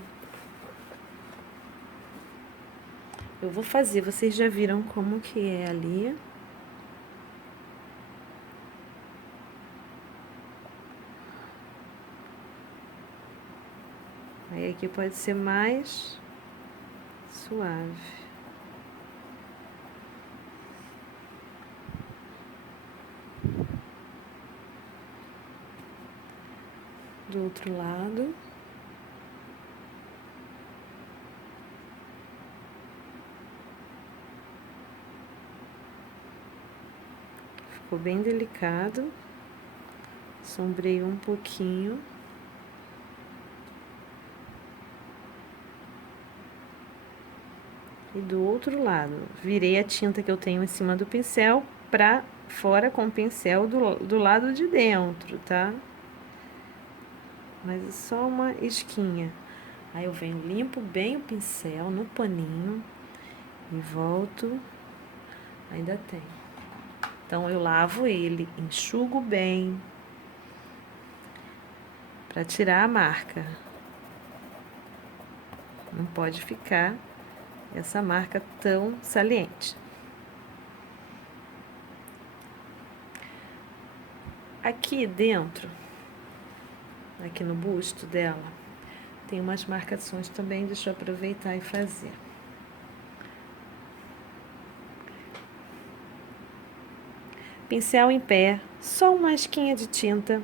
Eu vou fazer, vocês já viram como que é ali. Aí aqui pode ser mais suave. Do outro lado. Ficou bem delicado. Sombreio um pouquinho. E do outro lado, virei a tinta que eu tenho em cima do pincel pra fora com o pincel do lado de dentro, tá? Mas é só uma esquinha. Aí eu venho, limpo bem o pincel no paninho e volto. Ainda tem. Então eu lavo ele, enxugo bem para tirar a marca. Não pode ficar essa marca tão saliente. Aqui dentro, aqui no busto dela, tem umas marcações também, deixa eu aproveitar e fazer. Pincel em pé, só uma masquinha de tinta,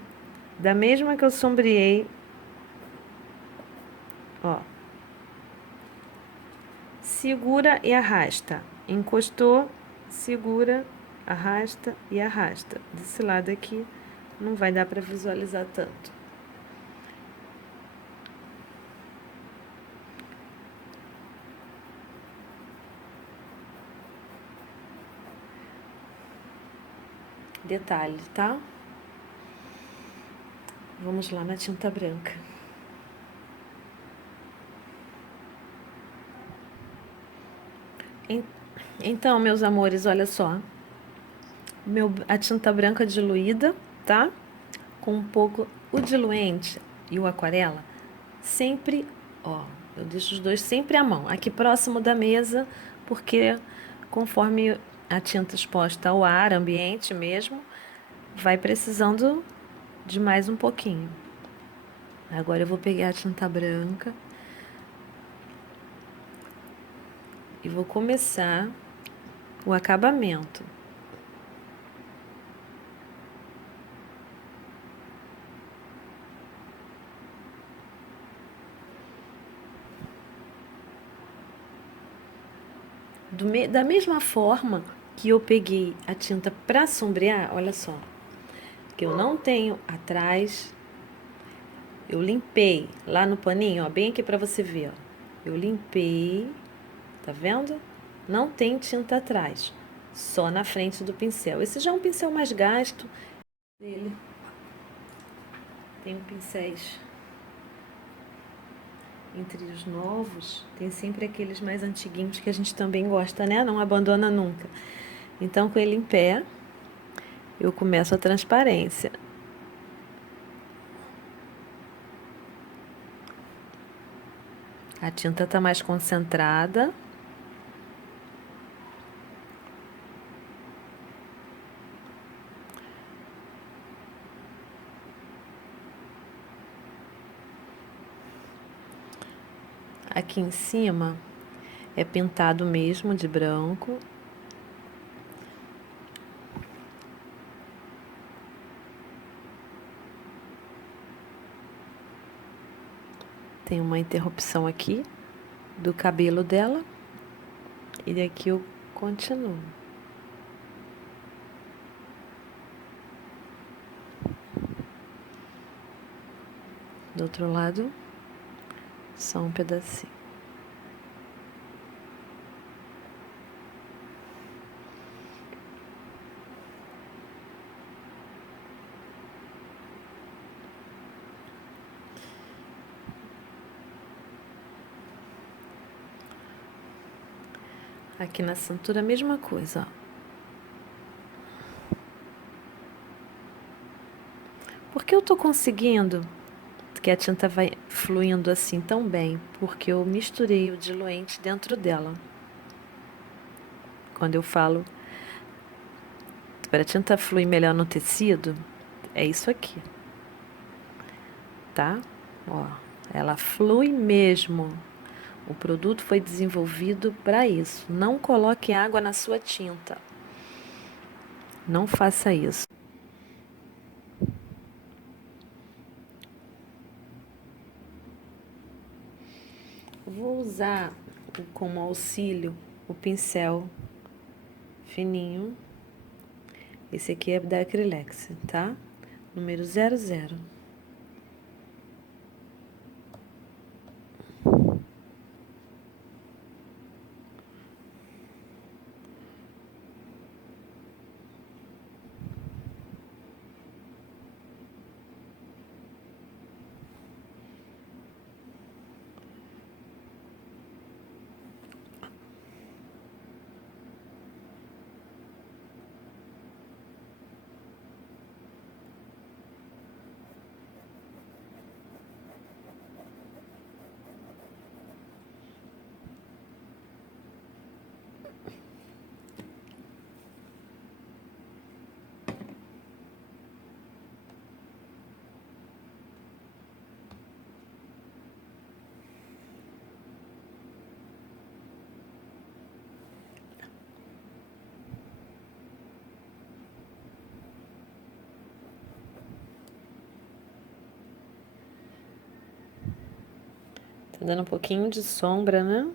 da mesma que eu sombreei. Ó. Segura e arrasta. Encostou, segura, arrasta e arrasta. Desse lado aqui não vai dar para visualizar tanto. Detalhe, tá? Vamos lá na tinta branca. Então, meus amores, olha só. A tinta branca diluída, tá? Com um pouco o diluente e o aquarela. Sempre, ó, eu deixo os dois sempre à mão. Aqui próximo da mesa, porque conforme a tinta exposta ao ar, ambiente mesmo, vai precisando de mais um pouquinho. Agora eu vou pegar a tinta branca e vou começar o acabamento. Da mesma forma que eu peguei a tinta para sombrear, olha só, que eu não tenho atrás, eu limpei lá no paninho, ó, bem aqui para você ver, ó. Eu limpei, tá vendo? Não tem tinta atrás, só na frente do pincel. Esse já é um pincel mais gasto dele. Tem pincéis entre os novos, tem sempre aqueles mais antiguinhos que a gente também gosta, né? Não abandona nunca. Então, com ele em pé, eu começo a transparência. A tinta está mais concentrada. Aqui em cima é pintado mesmo de branco. Tem uma interrupção aqui do cabelo dela. E daqui eu continuo. Do outro lado, só um pedacinho. Aqui na cintura, a mesma coisa, ó. Por que eu tô conseguindo que a tinta vai fluindo assim tão bem? Porque eu misturei o diluente dentro dela. Quando eu falo para a tinta fluir melhor no tecido, é isso aqui, tá? Ó, ela flui mesmo. O produto foi desenvolvido para isso. Não coloque água na sua tinta. Não faça isso. Vou usar como auxílio o pincel fininho. Esse aqui é da Acrylex, tá? Número 00. Tá dando um pouquinho de sombra, né?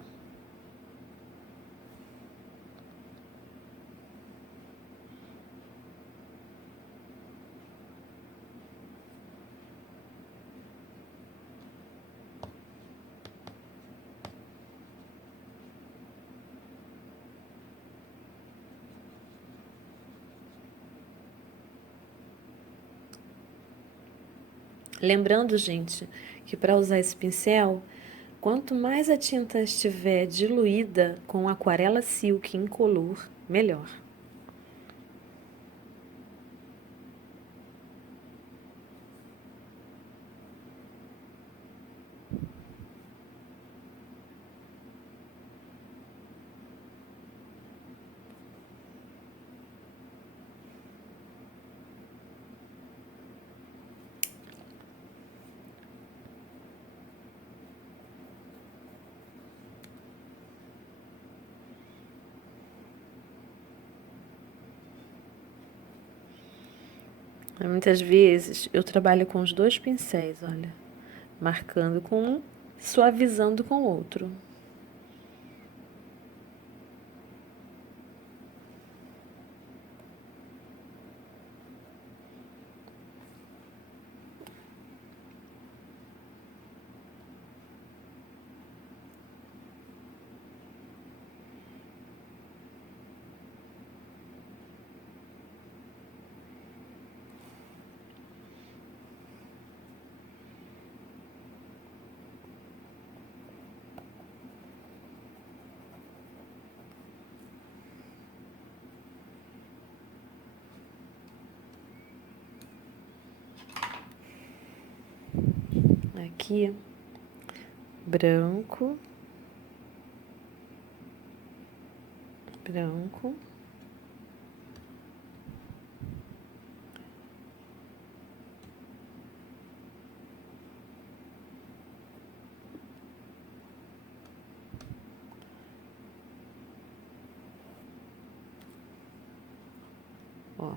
Lembrando, gente, que para usar esse pincel, quanto mais a tinta estiver diluída com aquarela silk incolor, melhor. Muitas vezes eu trabalho com os dois pincéis, olha, marcando com um, suavizando com o outro. Aqui, branco, branco. Ó.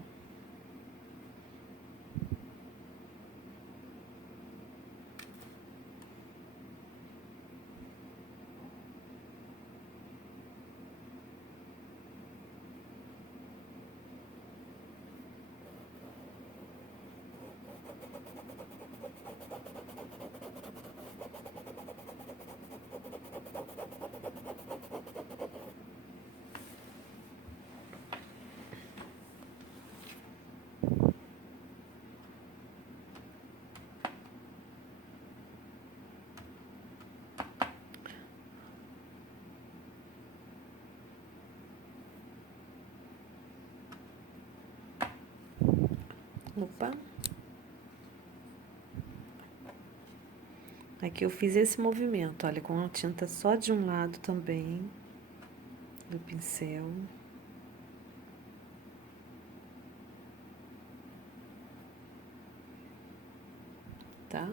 Opa. Aqui eu fiz esse movimento, olha, com a tinta só de um lado também do pincel. Tá?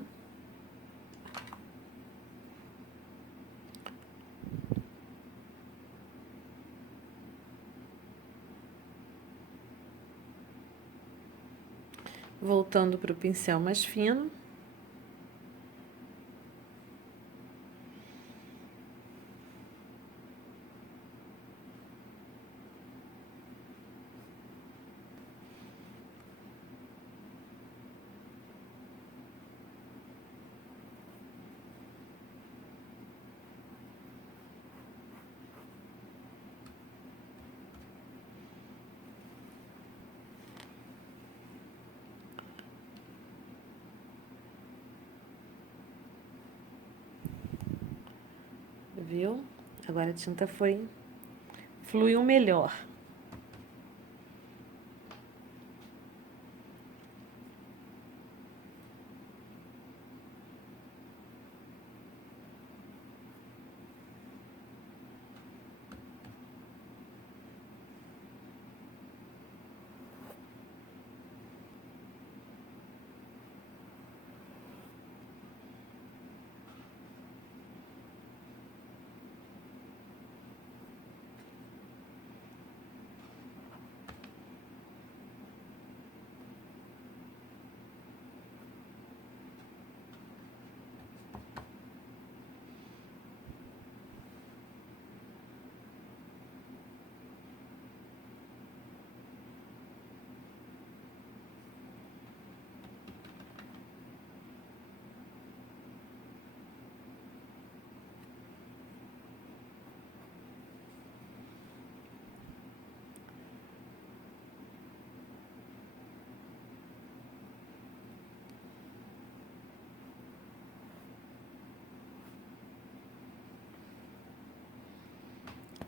Voltando para o pincel mais fino. Viu? Agora a tinta fluiu melhor.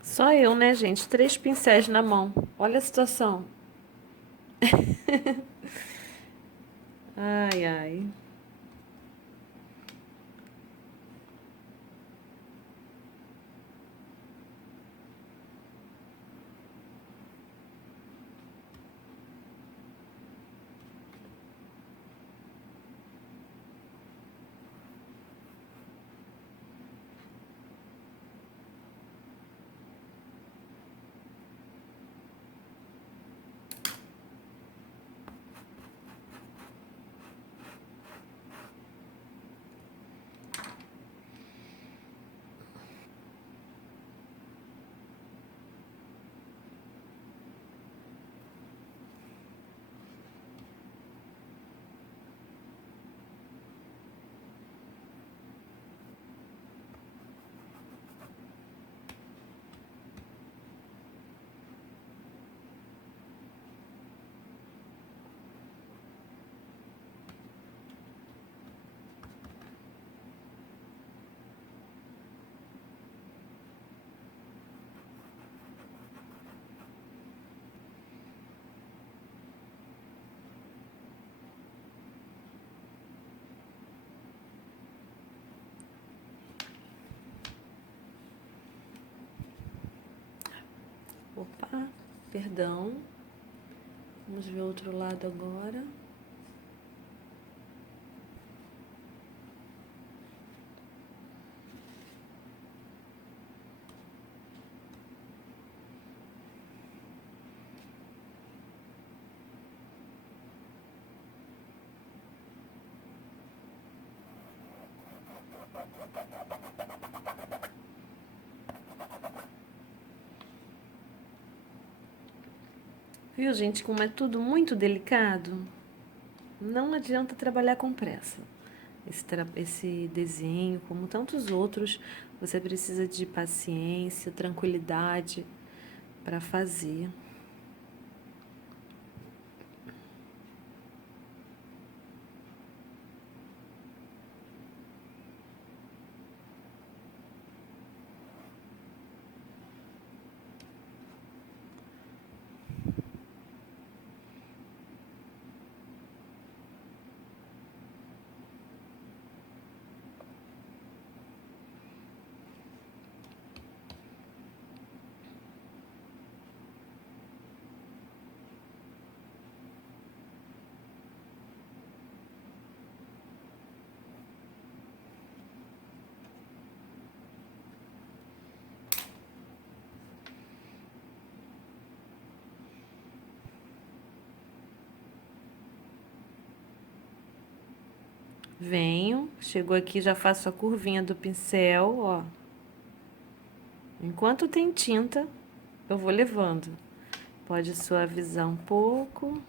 Só eu, né, gente? 3 pincéis na mão. Olha a situação. Ai, ai. Opa, perdão. Vamos ver o outro lado agora. Viu, gente, como é tudo muito delicado? Não adianta trabalhar com pressa. Esse desenho, como tantos outros, você precisa de paciência, tranquilidade para fazer. Venho, chegou aqui, já faço a curvinha do pincel, ó. Enquanto tem tinta, eu vou levando. Pode suavizar um pouco.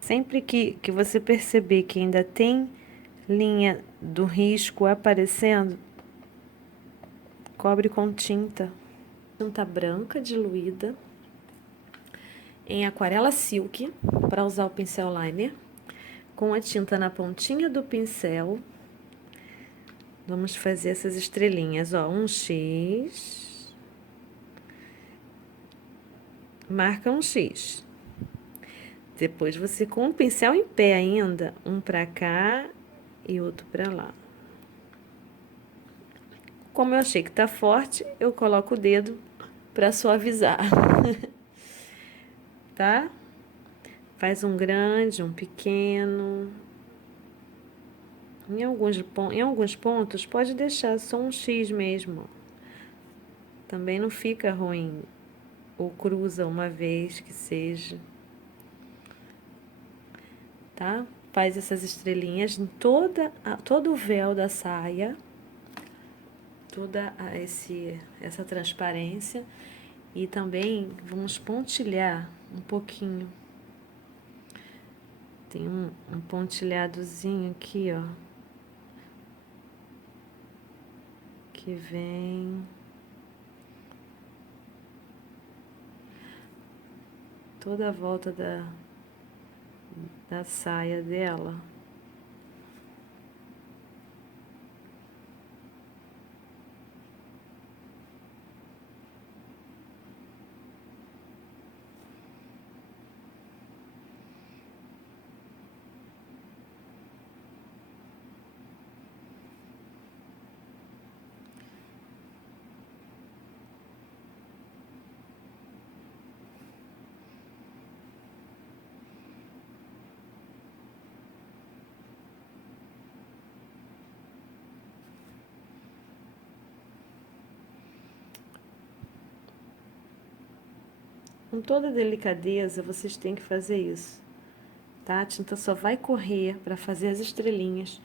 Sempre que você perceber que ainda tem linha do risco aparecendo, cobre com tinta. Tinta branca diluída em aquarela silk, para usar o pincel liner. Com a tinta na pontinha do pincel, vamos fazer essas estrelinhas, ó, um X. Marca um X. Depois você, com o pincel em pé ainda, um pra cá e outro pra lá. Como eu achei que tá forte, eu coloco o dedo pra suavizar. Tá? Faz um grande, um pequeno. Em alguns pontos, pode deixar só um X mesmo. Também não fica ruim. Ou cruza uma vez que seja. Tá? Faz essas estrelinhas em todo o véu da saia. Toda essa transparência. E também vamos pontilhar um pouquinho. Tem um pontilhadozinho aqui, ó. Que vem toda a volta da saia dela. Com toda delicadeza, vocês têm que fazer isso, tá? A tinta só vai correr para fazer as estrelinhas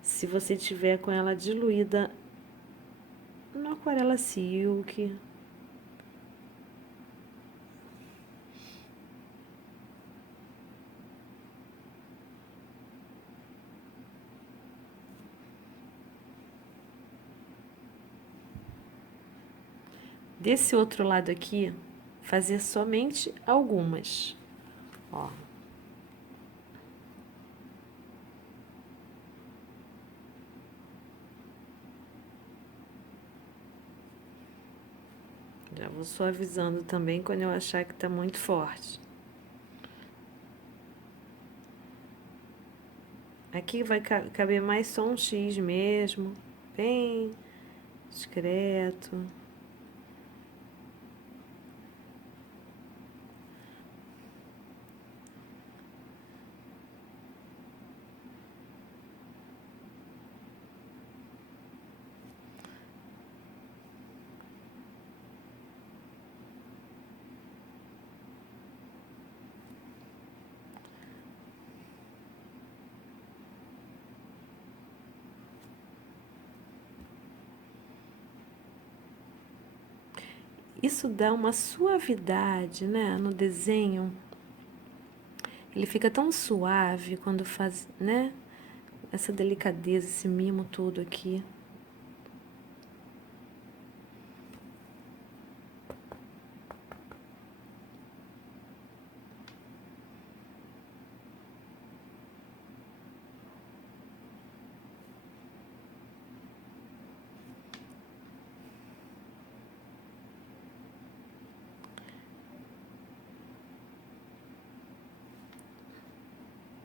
se você tiver com ela diluída no aquarela silk. Desse outro lado aqui, fazer somente algumas. Ó. Já vou suavizando também quando eu achar que tá muito forte. Aqui vai caber mais só um X mesmo, bem discreto. Isso dá uma suavidade, né, no desenho. Ele fica tão suave quando faz, né, essa delicadeza, esse mimo todo aqui.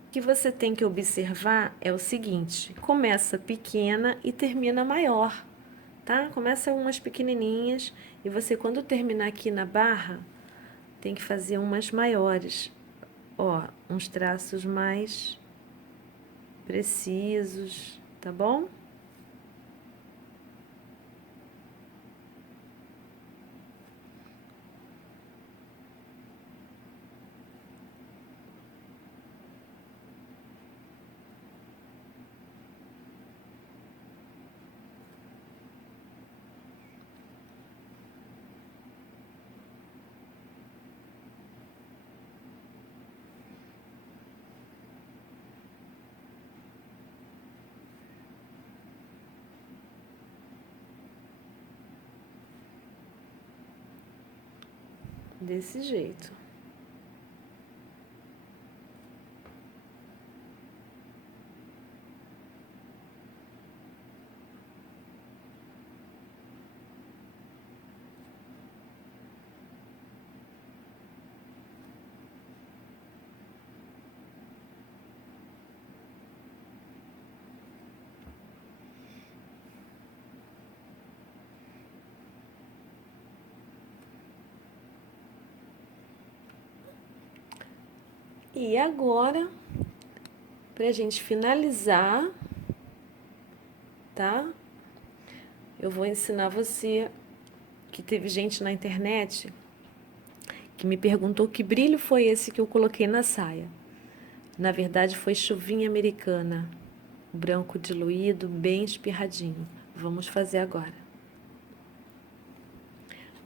O que você tem que observar é o seguinte: começa pequena e termina maior, tá? Começa umas pequenininhas e você, quando terminar aqui na barra, tem que fazer umas maiores. Ó, uns traços mais precisos, tá bom? Desse jeito. E agora, pra gente finalizar, tá? Eu vou ensinar você, que teve gente na internet que me perguntou que brilho foi esse que eu coloquei na saia. Na verdade, foi chuvinha americana, branco diluído, bem espirradinho. Vamos fazer agora.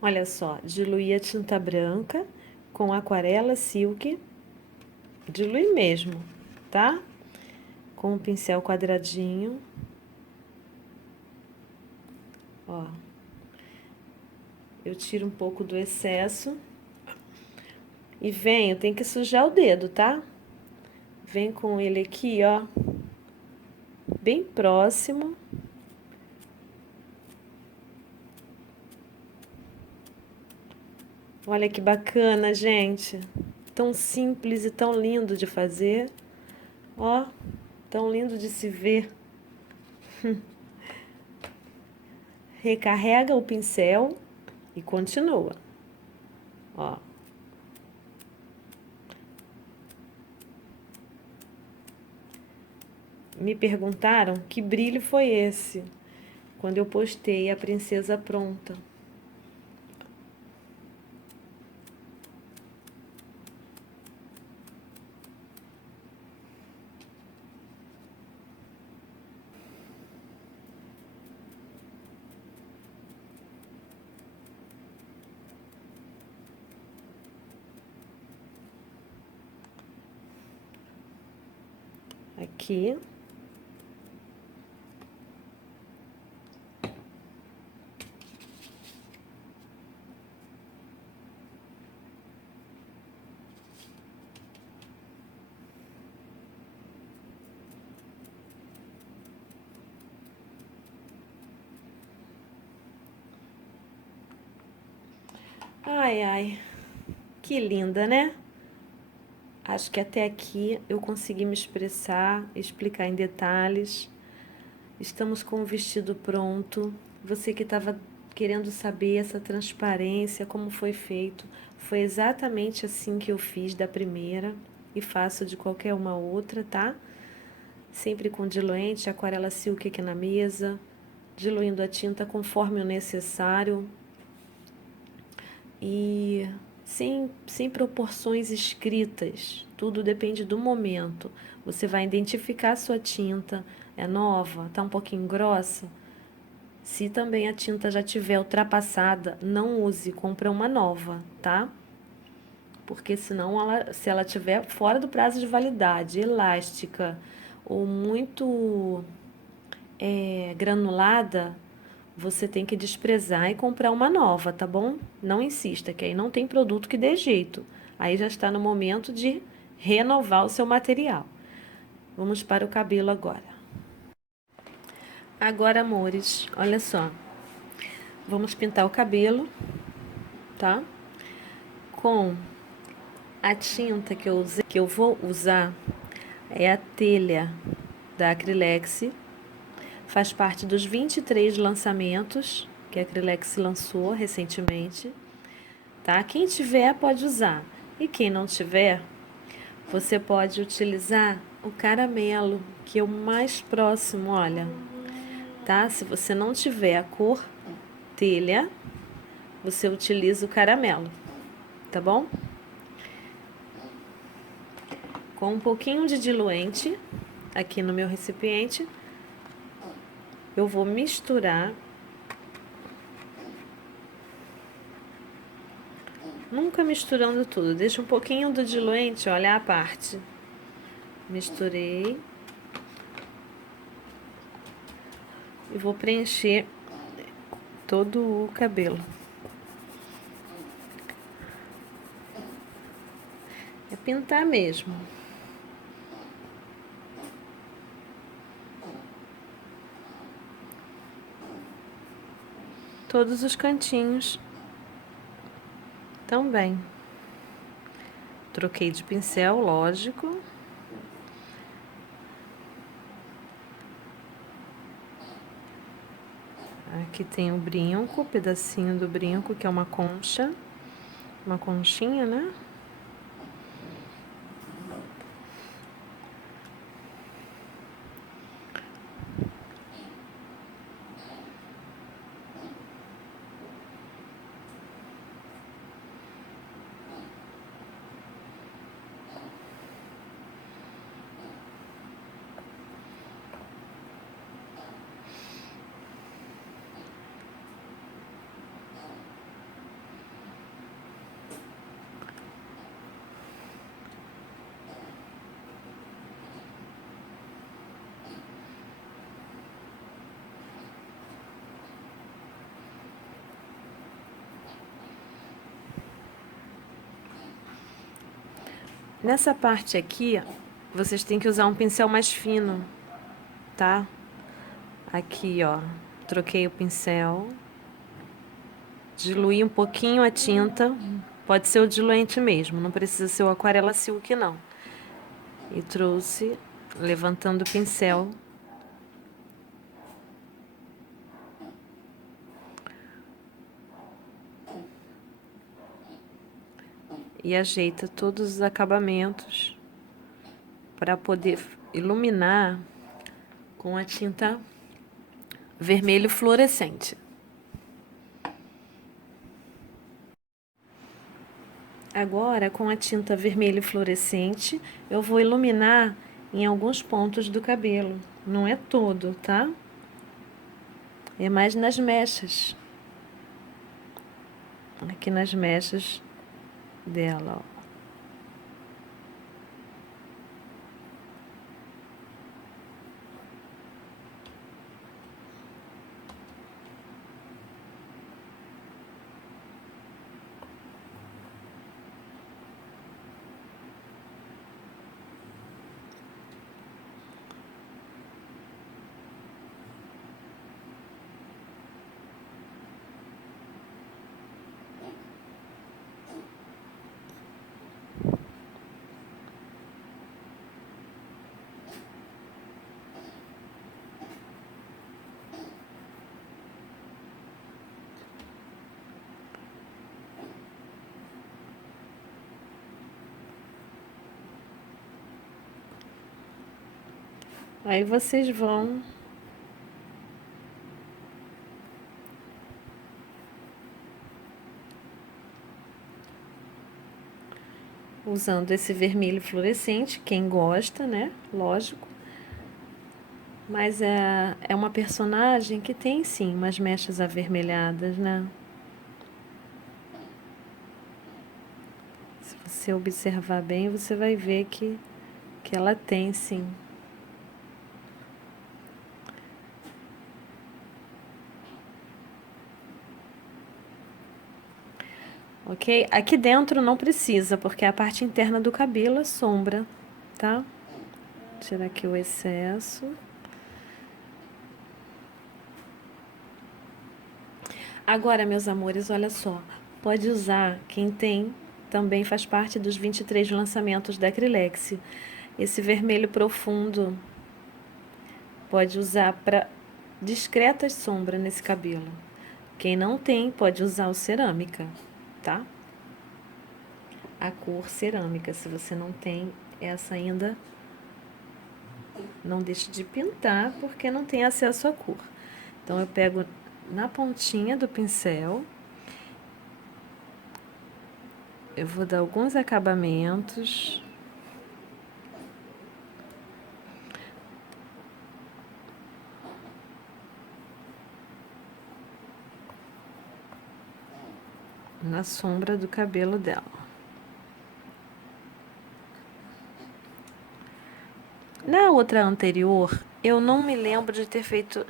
Olha só, diluí a tinta branca com aquarela silk, dilui mesmo, tá? Com um pincel quadradinho. Ó, eu tiro um pouco do excesso e venho, tem que sujar o dedo, tá? Vem com ele aqui, ó, bem próximo. Olha que bacana, gente. Tão simples e tão lindo de fazer. Ó, tão lindo de se ver. Recarrega o pincel e continua. Ó. Me perguntaram que brilho foi esse quando eu postei a princesa pronta. Aqui. Ai, ai, que linda, né? Acho que até aqui eu consegui me expressar, explicar em detalhes. Estamos com o vestido pronto. Você que estava querendo saber essa transparência, como foi feito, foi exatamente assim que eu fiz da primeira e faço de qualquer uma outra, tá? Sempre com diluente, aquarela silk aqui na mesa, diluindo a tinta conforme o necessário e sem proporções escritas. Tudo depende do momento. Você vai identificar a sua tinta, é nova, tá um pouquinho grossa. Se também a tinta já tiver ultrapassada, não use, compra uma nova, tá? Porque senão se ela tiver fora do prazo de validade, elástica ou muito granulada, você tem que desprezar e comprar uma nova, tá bom? Não insista, que aí não tem produto que dê jeito. Aí já está no momento de renovar o seu material. Vamos para o cabelo agora. Agora, amores, olha só. Vamos pintar o cabelo, tá? Com a tinta que eu vou usar é a telha da Acrylex. Faz parte dos 23 lançamentos que a Acrylex lançou recentemente, tá? Quem tiver pode usar. E quem não tiver, você pode utilizar o caramelo, que é o mais próximo, olha, tá? Se você não tiver a cor telha, você utiliza o caramelo, tá bom? Com um pouquinho de diluente aqui no meu recipiente, eu vou misturar. Nunca misturando tudo, deixa um pouquinho do diluente, olha a parte. Misturei. E vou preencher todo o cabelo. É pintar mesmo. Todos os cantinhos também. Troquei de pincel, lógico. Aqui tem o brinco, pedacinho do brinco, que é uma concha. Uma conchinha, né? Nessa parte aqui, vocês têm que usar um pincel mais fino, tá? Aqui, ó, troquei o pincel, diluí um pouquinho a tinta, pode ser o diluente mesmo, não precisa ser o aquarela silk, não. E trouxe, levantando o pincel. E ajeita todos os acabamentos para poder iluminar com a tinta vermelho fluorescente. Agora, com a tinta vermelho fluorescente, eu vou iluminar em alguns pontos do cabelo. Não é todo, tá? É mais nas mechas. Aqui nas mechas dela, ó. Aí vocês vão usando esse vermelho fluorescente, quem gosta, né? Lógico. Mas é uma personagem que tem sim umas mechas avermelhadas, né? Se você observar bem, você vai ver que ela tem sim. Ok? Aqui dentro não precisa, porque a parte interna do cabelo é sombra, tá? Tirar aqui o excesso. Agora, meus amores, olha só. Pode usar quem tem, também faz parte dos 23 lançamentos da Acrylex. Esse vermelho profundo pode usar para discretas sombras nesse cabelo. Quem não tem, pode usar o cerâmica, tá? A cor cerâmica, se você não tem essa ainda, não deixe de pintar, porque não tem acesso à cor. Então, eu pego na pontinha do pincel, eu vou dar alguns acabamentos. Na sombra do cabelo dela. Na outra anterior, eu não me lembro de ter feito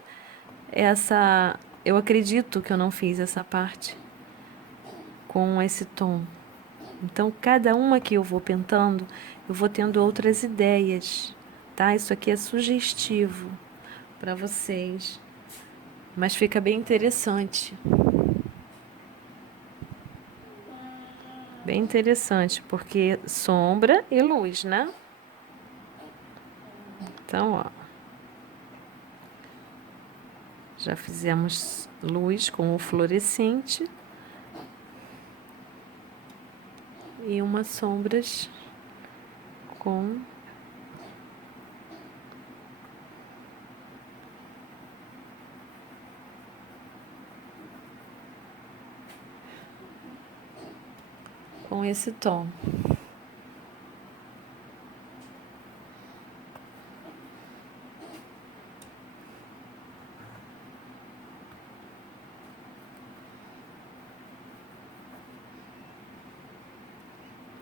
essa. Eu acredito que eu não fiz essa parte com esse tom. Então, cada uma que eu vou pintando, eu vou tendo outras ideias, tá? Isso aqui é sugestivo para vocês, mas fica bem interessante. Bem interessante, porque sombra e luz, né? Então, ó. Já fizemos luz com o fluorescente. E umas sombras com esse tom.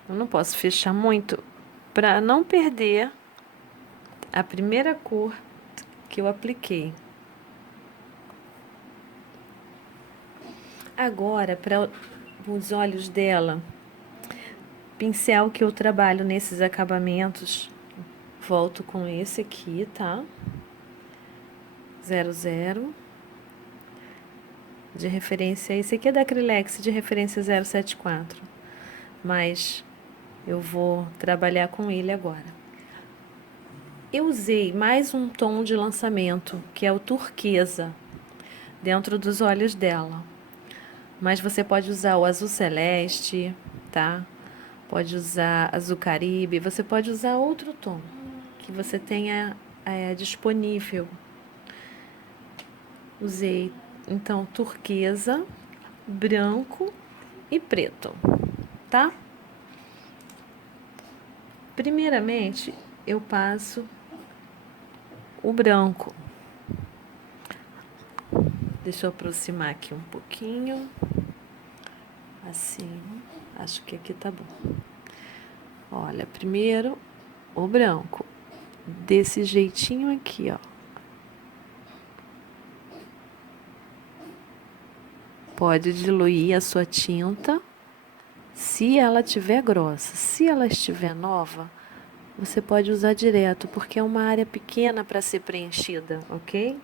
Eu não posso fechar muito para não perder a primeira cor que eu apliquei. Agora, para os olhos dela, pincel que eu trabalho nesses acabamentos, volto com esse aqui, tá? 00. De referência, esse aqui é da Acrylex, de referência 074. Mas eu vou trabalhar com ele agora. Eu usei mais um tom de lançamento, que é o turquesa, dentro dos olhos dela. Mas você pode usar o azul celeste, tá? Pode usar azul caribe, você pode usar outro tom que você tenha disponível. Usei, então, turquesa, branco e preto, tá? Primeiramente, eu passo o branco. Deixa eu aproximar aqui um pouquinho. Assim, acho que aqui tá bom. Olha, primeiro o branco. Desse jeitinho aqui, ó. Pode diluir a sua tinta, se ela estiver grossa. Se ela estiver nova, você pode usar direto, porque é uma área pequena para ser preenchida, ok?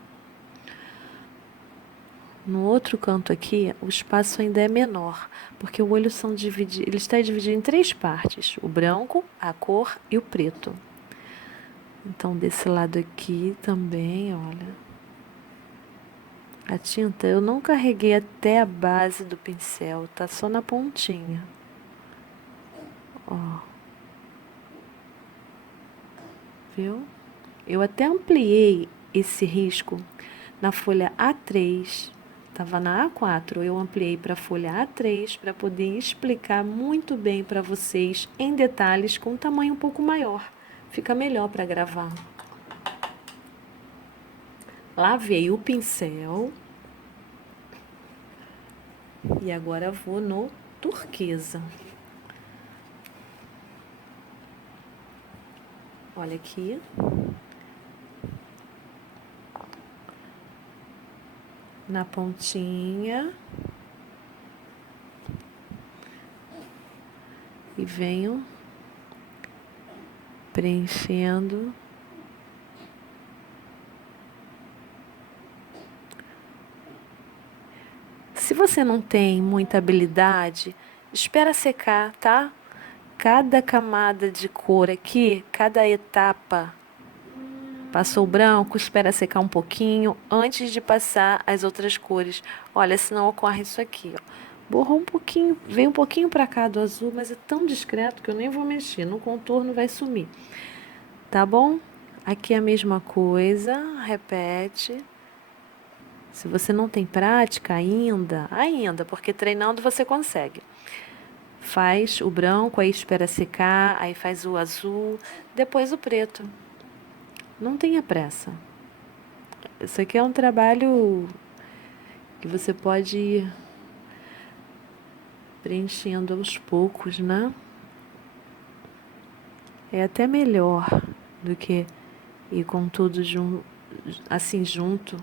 No outro canto aqui, o espaço ainda é menor, porque o olho ele está dividido em 3 partes: o branco, a cor e o preto. Então, desse lado aqui também, olha. A tinta eu não carreguei até a base do pincel, tá só na pontinha. Ó. Viu? Eu até ampliei esse risco na folha A3, estava na A4, eu ampliei para a folha A3 para poder explicar muito bem para vocês em detalhes com um tamanho um pouco maior. Fica melhor para gravar. Lavei o pincel e agora vou no turquesa. Olha aqui. Na pontinha. E venho preenchendo. Se você não tem muita habilidade, espera secar, tá? Cada camada de cor aqui, cada etapa, passou o branco, espera secar um pouquinho antes de passar as outras cores. Olha, senão ocorre isso aqui, ó. Borrou um pouquinho, veio um pouquinho para cá do azul, mas é tão discreto que eu nem vou mexer. No contorno vai sumir, tá bom? Aqui é a mesma coisa, repete. Se você não tem prática ainda, porque treinando você consegue. Faz o branco, aí espera secar, aí faz o azul, depois o preto. Não tenha pressa. Isso aqui é um trabalho que você pode ir preenchendo aos poucos, né? É até melhor do que ir com tudo assim junto.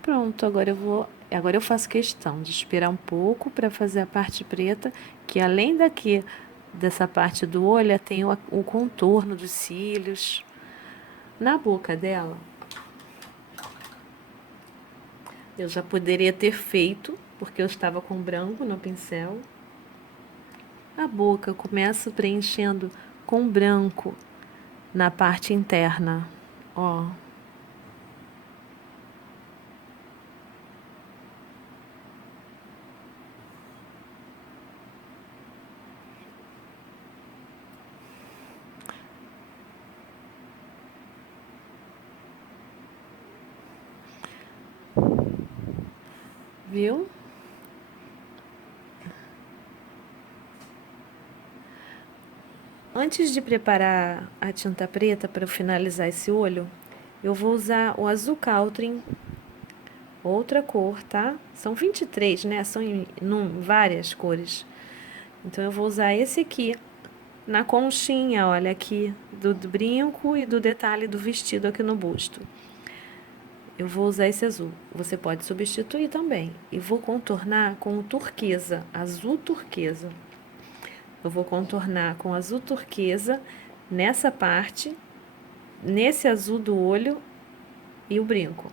Pronto, agora eu faço questão de esperar um pouco para fazer a parte preta, que além dessa parte do olho, tem o contorno dos cílios. Na boca dela, eu já poderia ter feito, porque eu estava com branco no pincel. A boca eu começo preenchendo com branco na parte interna, ó. Viu? Antes de preparar a tinta preta para finalizar esse olho, eu vou usar o azul Caltrim, outra cor, tá? São 23, né? São em várias cores. Então, eu vou usar esse aqui, na conchinha, olha aqui, do brinco e do detalhe do vestido aqui no busto. Eu vou usar esse azul. Você pode substituir também. E vou contornar com o turquesa, azul turquesa. Eu vou contornar com azul turquesa nessa parte, nesse azul do olho e o brinco.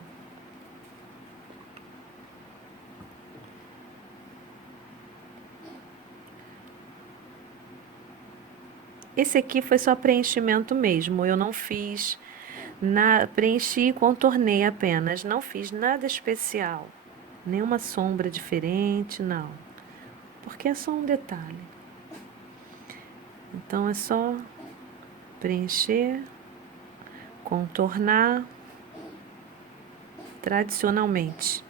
Esse aqui foi só preenchimento mesmo, eu não fiz preenchi e contornei apenas, não fiz nada especial, nenhuma sombra diferente, não, porque é só um detalhe. Então é só preencher, contornar tradicionalmente.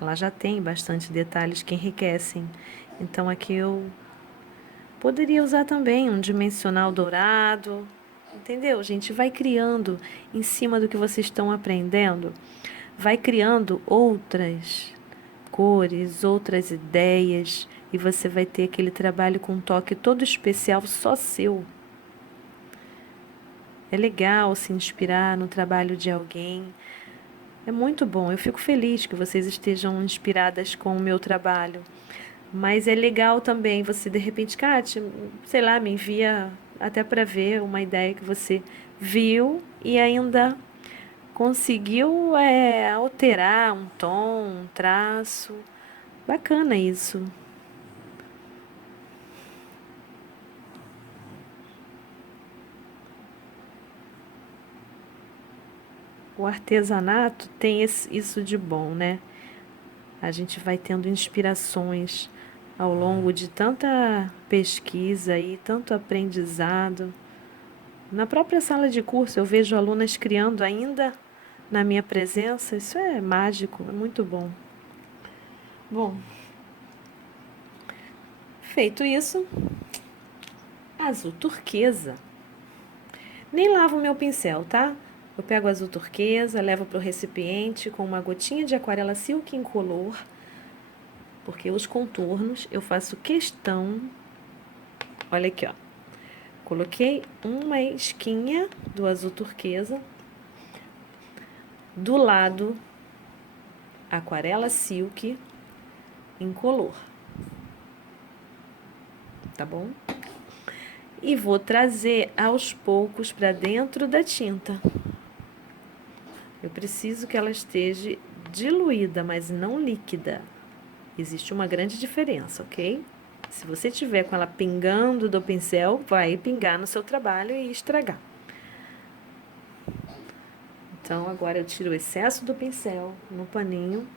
Ela já tem bastante detalhes que enriquecem, então aqui eu poderia usar também um dimensional dourado, entendeu? Gente, vai criando em cima do que vocês estão aprendendo, vai criando outras cores, outras ideias, e você vai ter aquele trabalho com um toque todo especial, só seu. É legal se inspirar no trabalho de alguém. É muito bom, eu fico feliz que vocês estejam inspiradas com o meu trabalho. Mas é legal também você, de repente, Kátia, sei lá, me envia até para ver uma ideia que você viu e ainda conseguiu alterar um tom, um traço. Bacana isso. O artesanato tem isso de bom, né? A gente vai tendo inspirações ao longo de tanta pesquisa e tanto aprendizado. Na própria sala de curso eu vejo alunas criando ainda na minha presença. Isso é mágico, é muito bom. Bom, feito isso, azul turquesa. Nem lavo meu pincel, tá? Eu pego azul turquesa, levo para o recipiente com uma gotinha de aquarela silk incolor, porque os contornos eu faço questão. Olha aqui, ó. Coloquei uma esquinha do azul turquesa, do lado aquarela silk incolor, tá bom? E vou trazer aos poucos para dentro da tinta. Eu preciso que ela esteja diluída, mas não líquida. Existe uma grande diferença, ok? Se você tiver com ela pingando do pincel, vai pingar no seu trabalho e estragar. Então, agora eu tiro o excesso do pincel no paninho,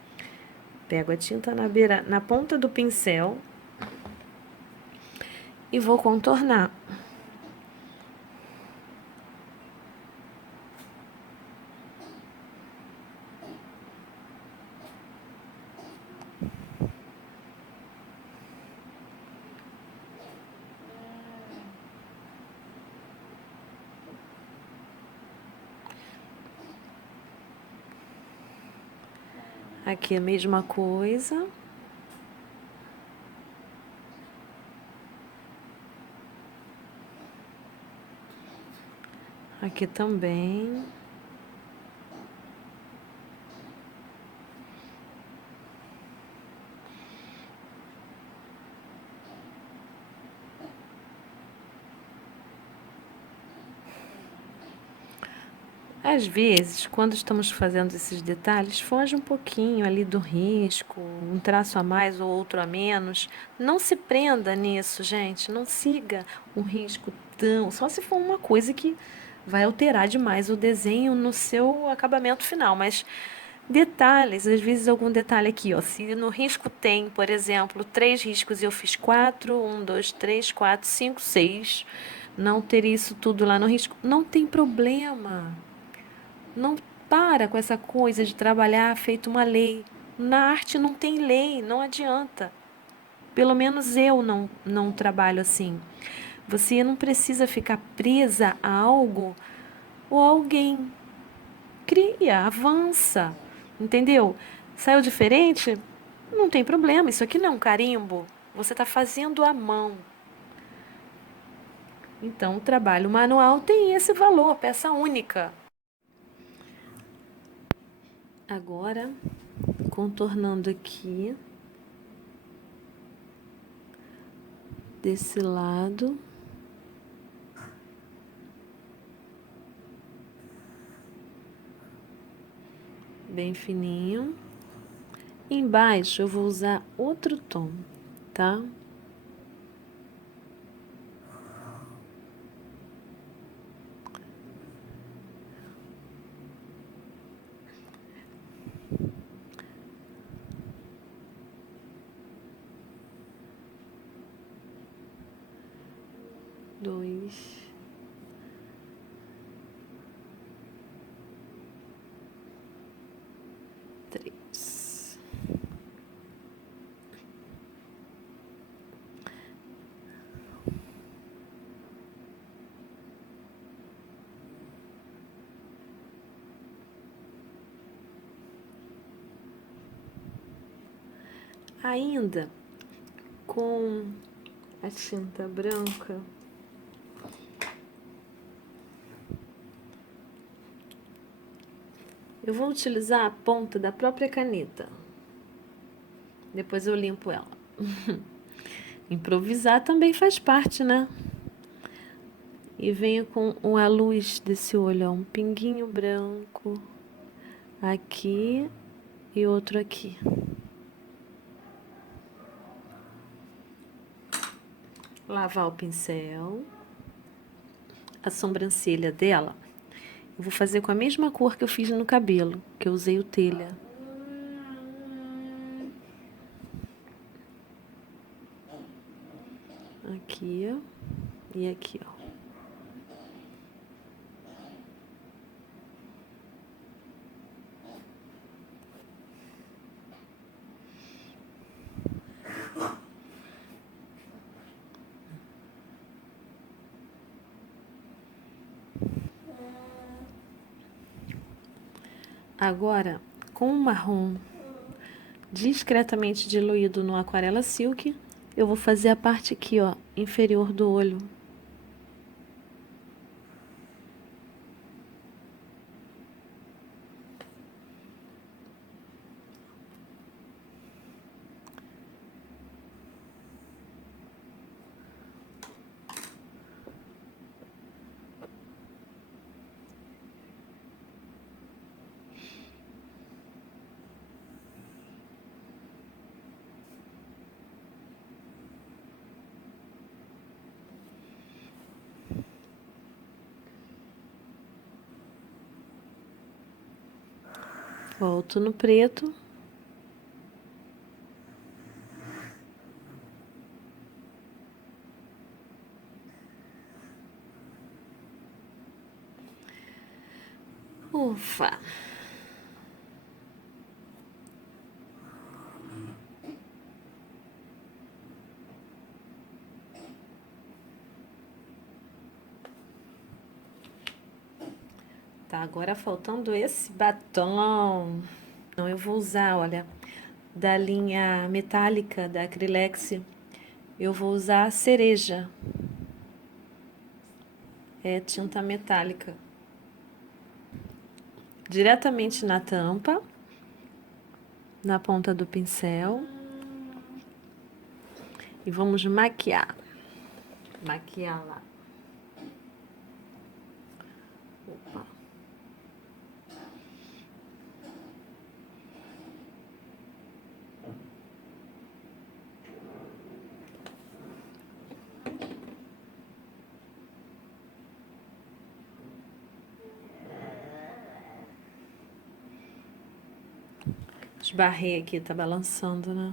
pego a tinta na ponta do pincel e vou contornar. Aqui a mesma coisa. Aqui também. Às vezes, quando estamos fazendo esses detalhes, foge um pouquinho ali do risco, um traço a mais ou outro a menos. Não se prenda nisso, gente. Não siga um risco tão. Só se for uma coisa que vai alterar demais o desenho no seu acabamento final. Mas detalhes, às vezes algum detalhe aqui, ó. Se no risco tem, por exemplo, 3 riscos e eu fiz 4, 1, 2, 3, 4, 5, 6. Não ter isso tudo lá no risco, não tem problema. Não para com essa coisa de trabalhar feito uma lei. Na arte não tem lei, não adianta. Pelo menos eu não trabalho assim. Você não precisa ficar presa a algo ou a alguém. Cria, avança. Entendeu? Saiu diferente? Não tem problema. Isso aqui não é um carimbo. Você está fazendo à mão. Então, o trabalho manual tem esse valor, peça única. Agora, contornando aqui desse lado, bem fininho. Embaixo eu vou usar outro tom, tá? Dois, três. Ainda com a tinta branca, eu vou utilizar a ponta da própria caneta. Depois eu limpo ela. Improvisar também faz parte, né? E venho com a luz desse olho, ó, um pinguinho branco aqui e outro aqui. Lavar o pincel, a sobrancelha dela. Eu vou fazer com a mesma cor que eu fiz no cabelo, que eu usei o telha. Aqui, ó. E aqui, ó. Agora, com o marrom discretamente diluído no Aquarela Silk, eu vou fazer a parte aqui, ó, inferior do olho. Volto no preto. Ufa! Tá, agora faltando esse batom. Então, eu vou usar, olha, da linha metálica da Acrylex, eu vou usar a cereja. É tinta metálica. Diretamente na tampa, na ponta do pincel. E vamos maquiar. Maquiar lá. Opa. Esbarrei aqui, tá balançando, né?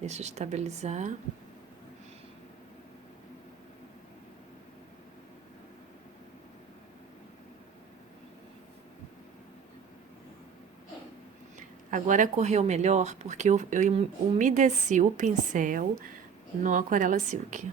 Deixa eu estabilizar. Agora correu melhor porque eu umedeci o pincel no Aquarela Silk.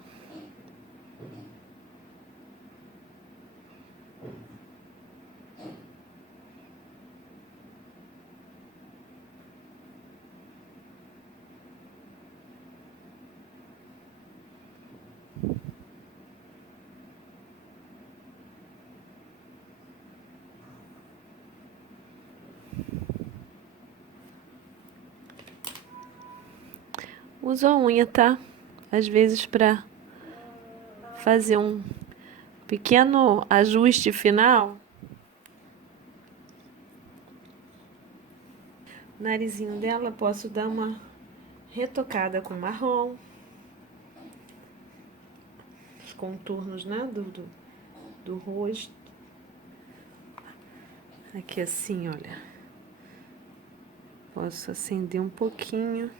Uso a unha, tá? Às vezes para fazer um pequeno ajuste final. O narizinho dela posso dar uma retocada com marrom. Os contornos, né, do rosto. Aqui assim, olha. Posso acender um pouquinho.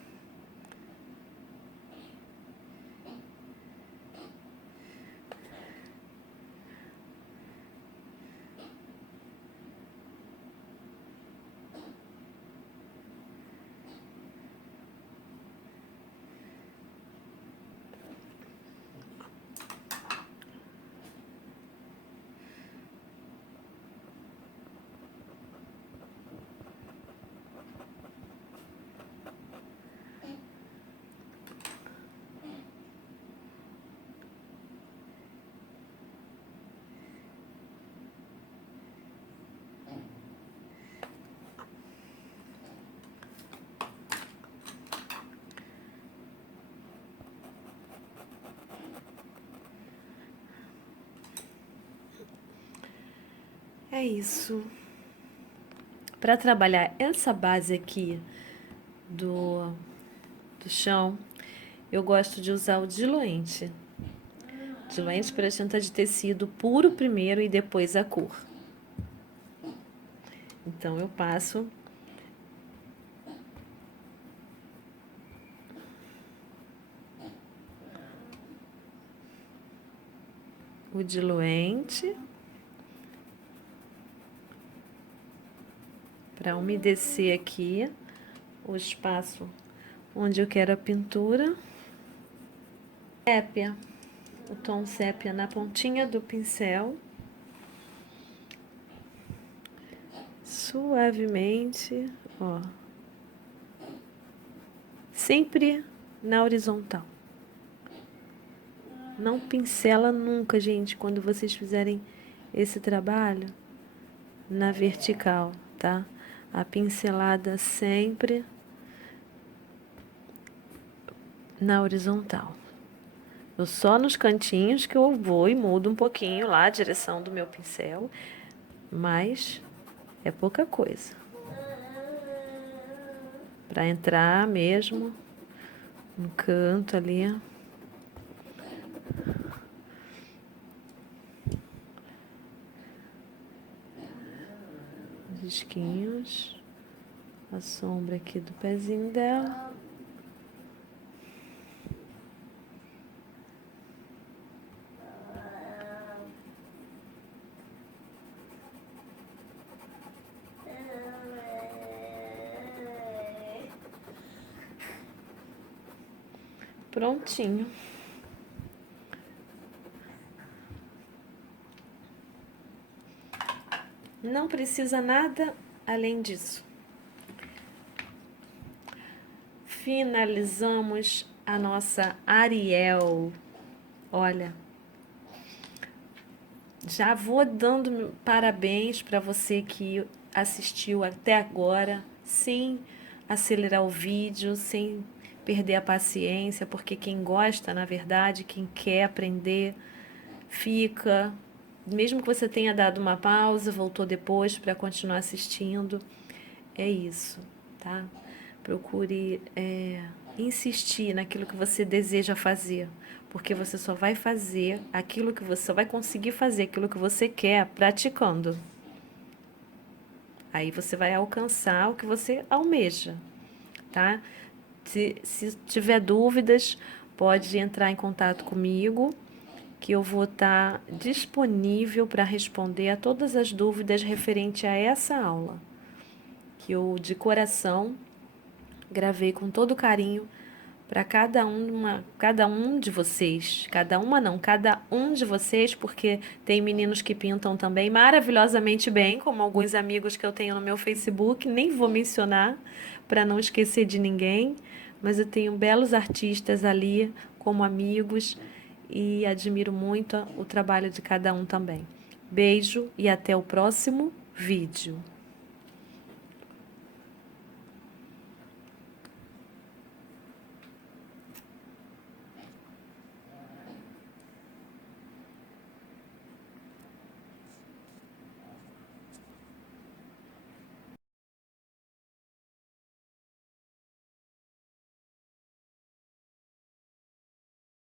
É isso. Para trabalhar essa base aqui do chão, eu gosto de usar o diluente. Diluente para tinta de tecido puro primeiro e depois a cor. Então, eu passo o diluente para umedecer aqui o espaço onde eu quero a pintura. Sépia, o tom sépia na pontinha do pincel. suavemente, ó. Sempre na horizontal. Não pincela nunca, gente, quando vocês fizerem esse trabalho na vertical, tá? A pincelada sempre na horizontal. Eu só nos cantinhos que eu vou e mudo um pouquinho lá a direção do meu pincel, mas é pouca coisa. Para entrar mesmo no canto ali. Os risquinhos. A sombra aqui do pezinho dela. Prontinho. Não precisa nada além disso. Finalizamos a nossa Ariel. Olha, já vou dando parabéns para você que assistiu até agora, sem acelerar o vídeo, sem perder a paciência, porque quem gosta, na verdade, quem quer aprender, fica. Mesmo que você tenha dado uma pausa, voltou depois para continuar assistindo, é isso, tá? Procure insistir naquilo que você deseja fazer, porque você só vai fazer aquilo que você só vai conseguir fazer aquilo que você quer praticando. Aí você vai alcançar o que você almeja, tá? Se tiver dúvidas, pode entrar em contato comigo, que eu vou estar disponível para responder a todas as dúvidas referente a essa aula, que eu, de coração, gravei com todo carinho para cada um de vocês. Cada uma não, cada um de vocês, porque tem meninos que pintam também maravilhosamente bem, como alguns amigos que eu tenho no meu Facebook, nem vou mencionar para não esquecer de ninguém, mas eu tenho belos artistas ali como amigos e admiro muito o trabalho de cada um também. Beijo e até o próximo vídeo.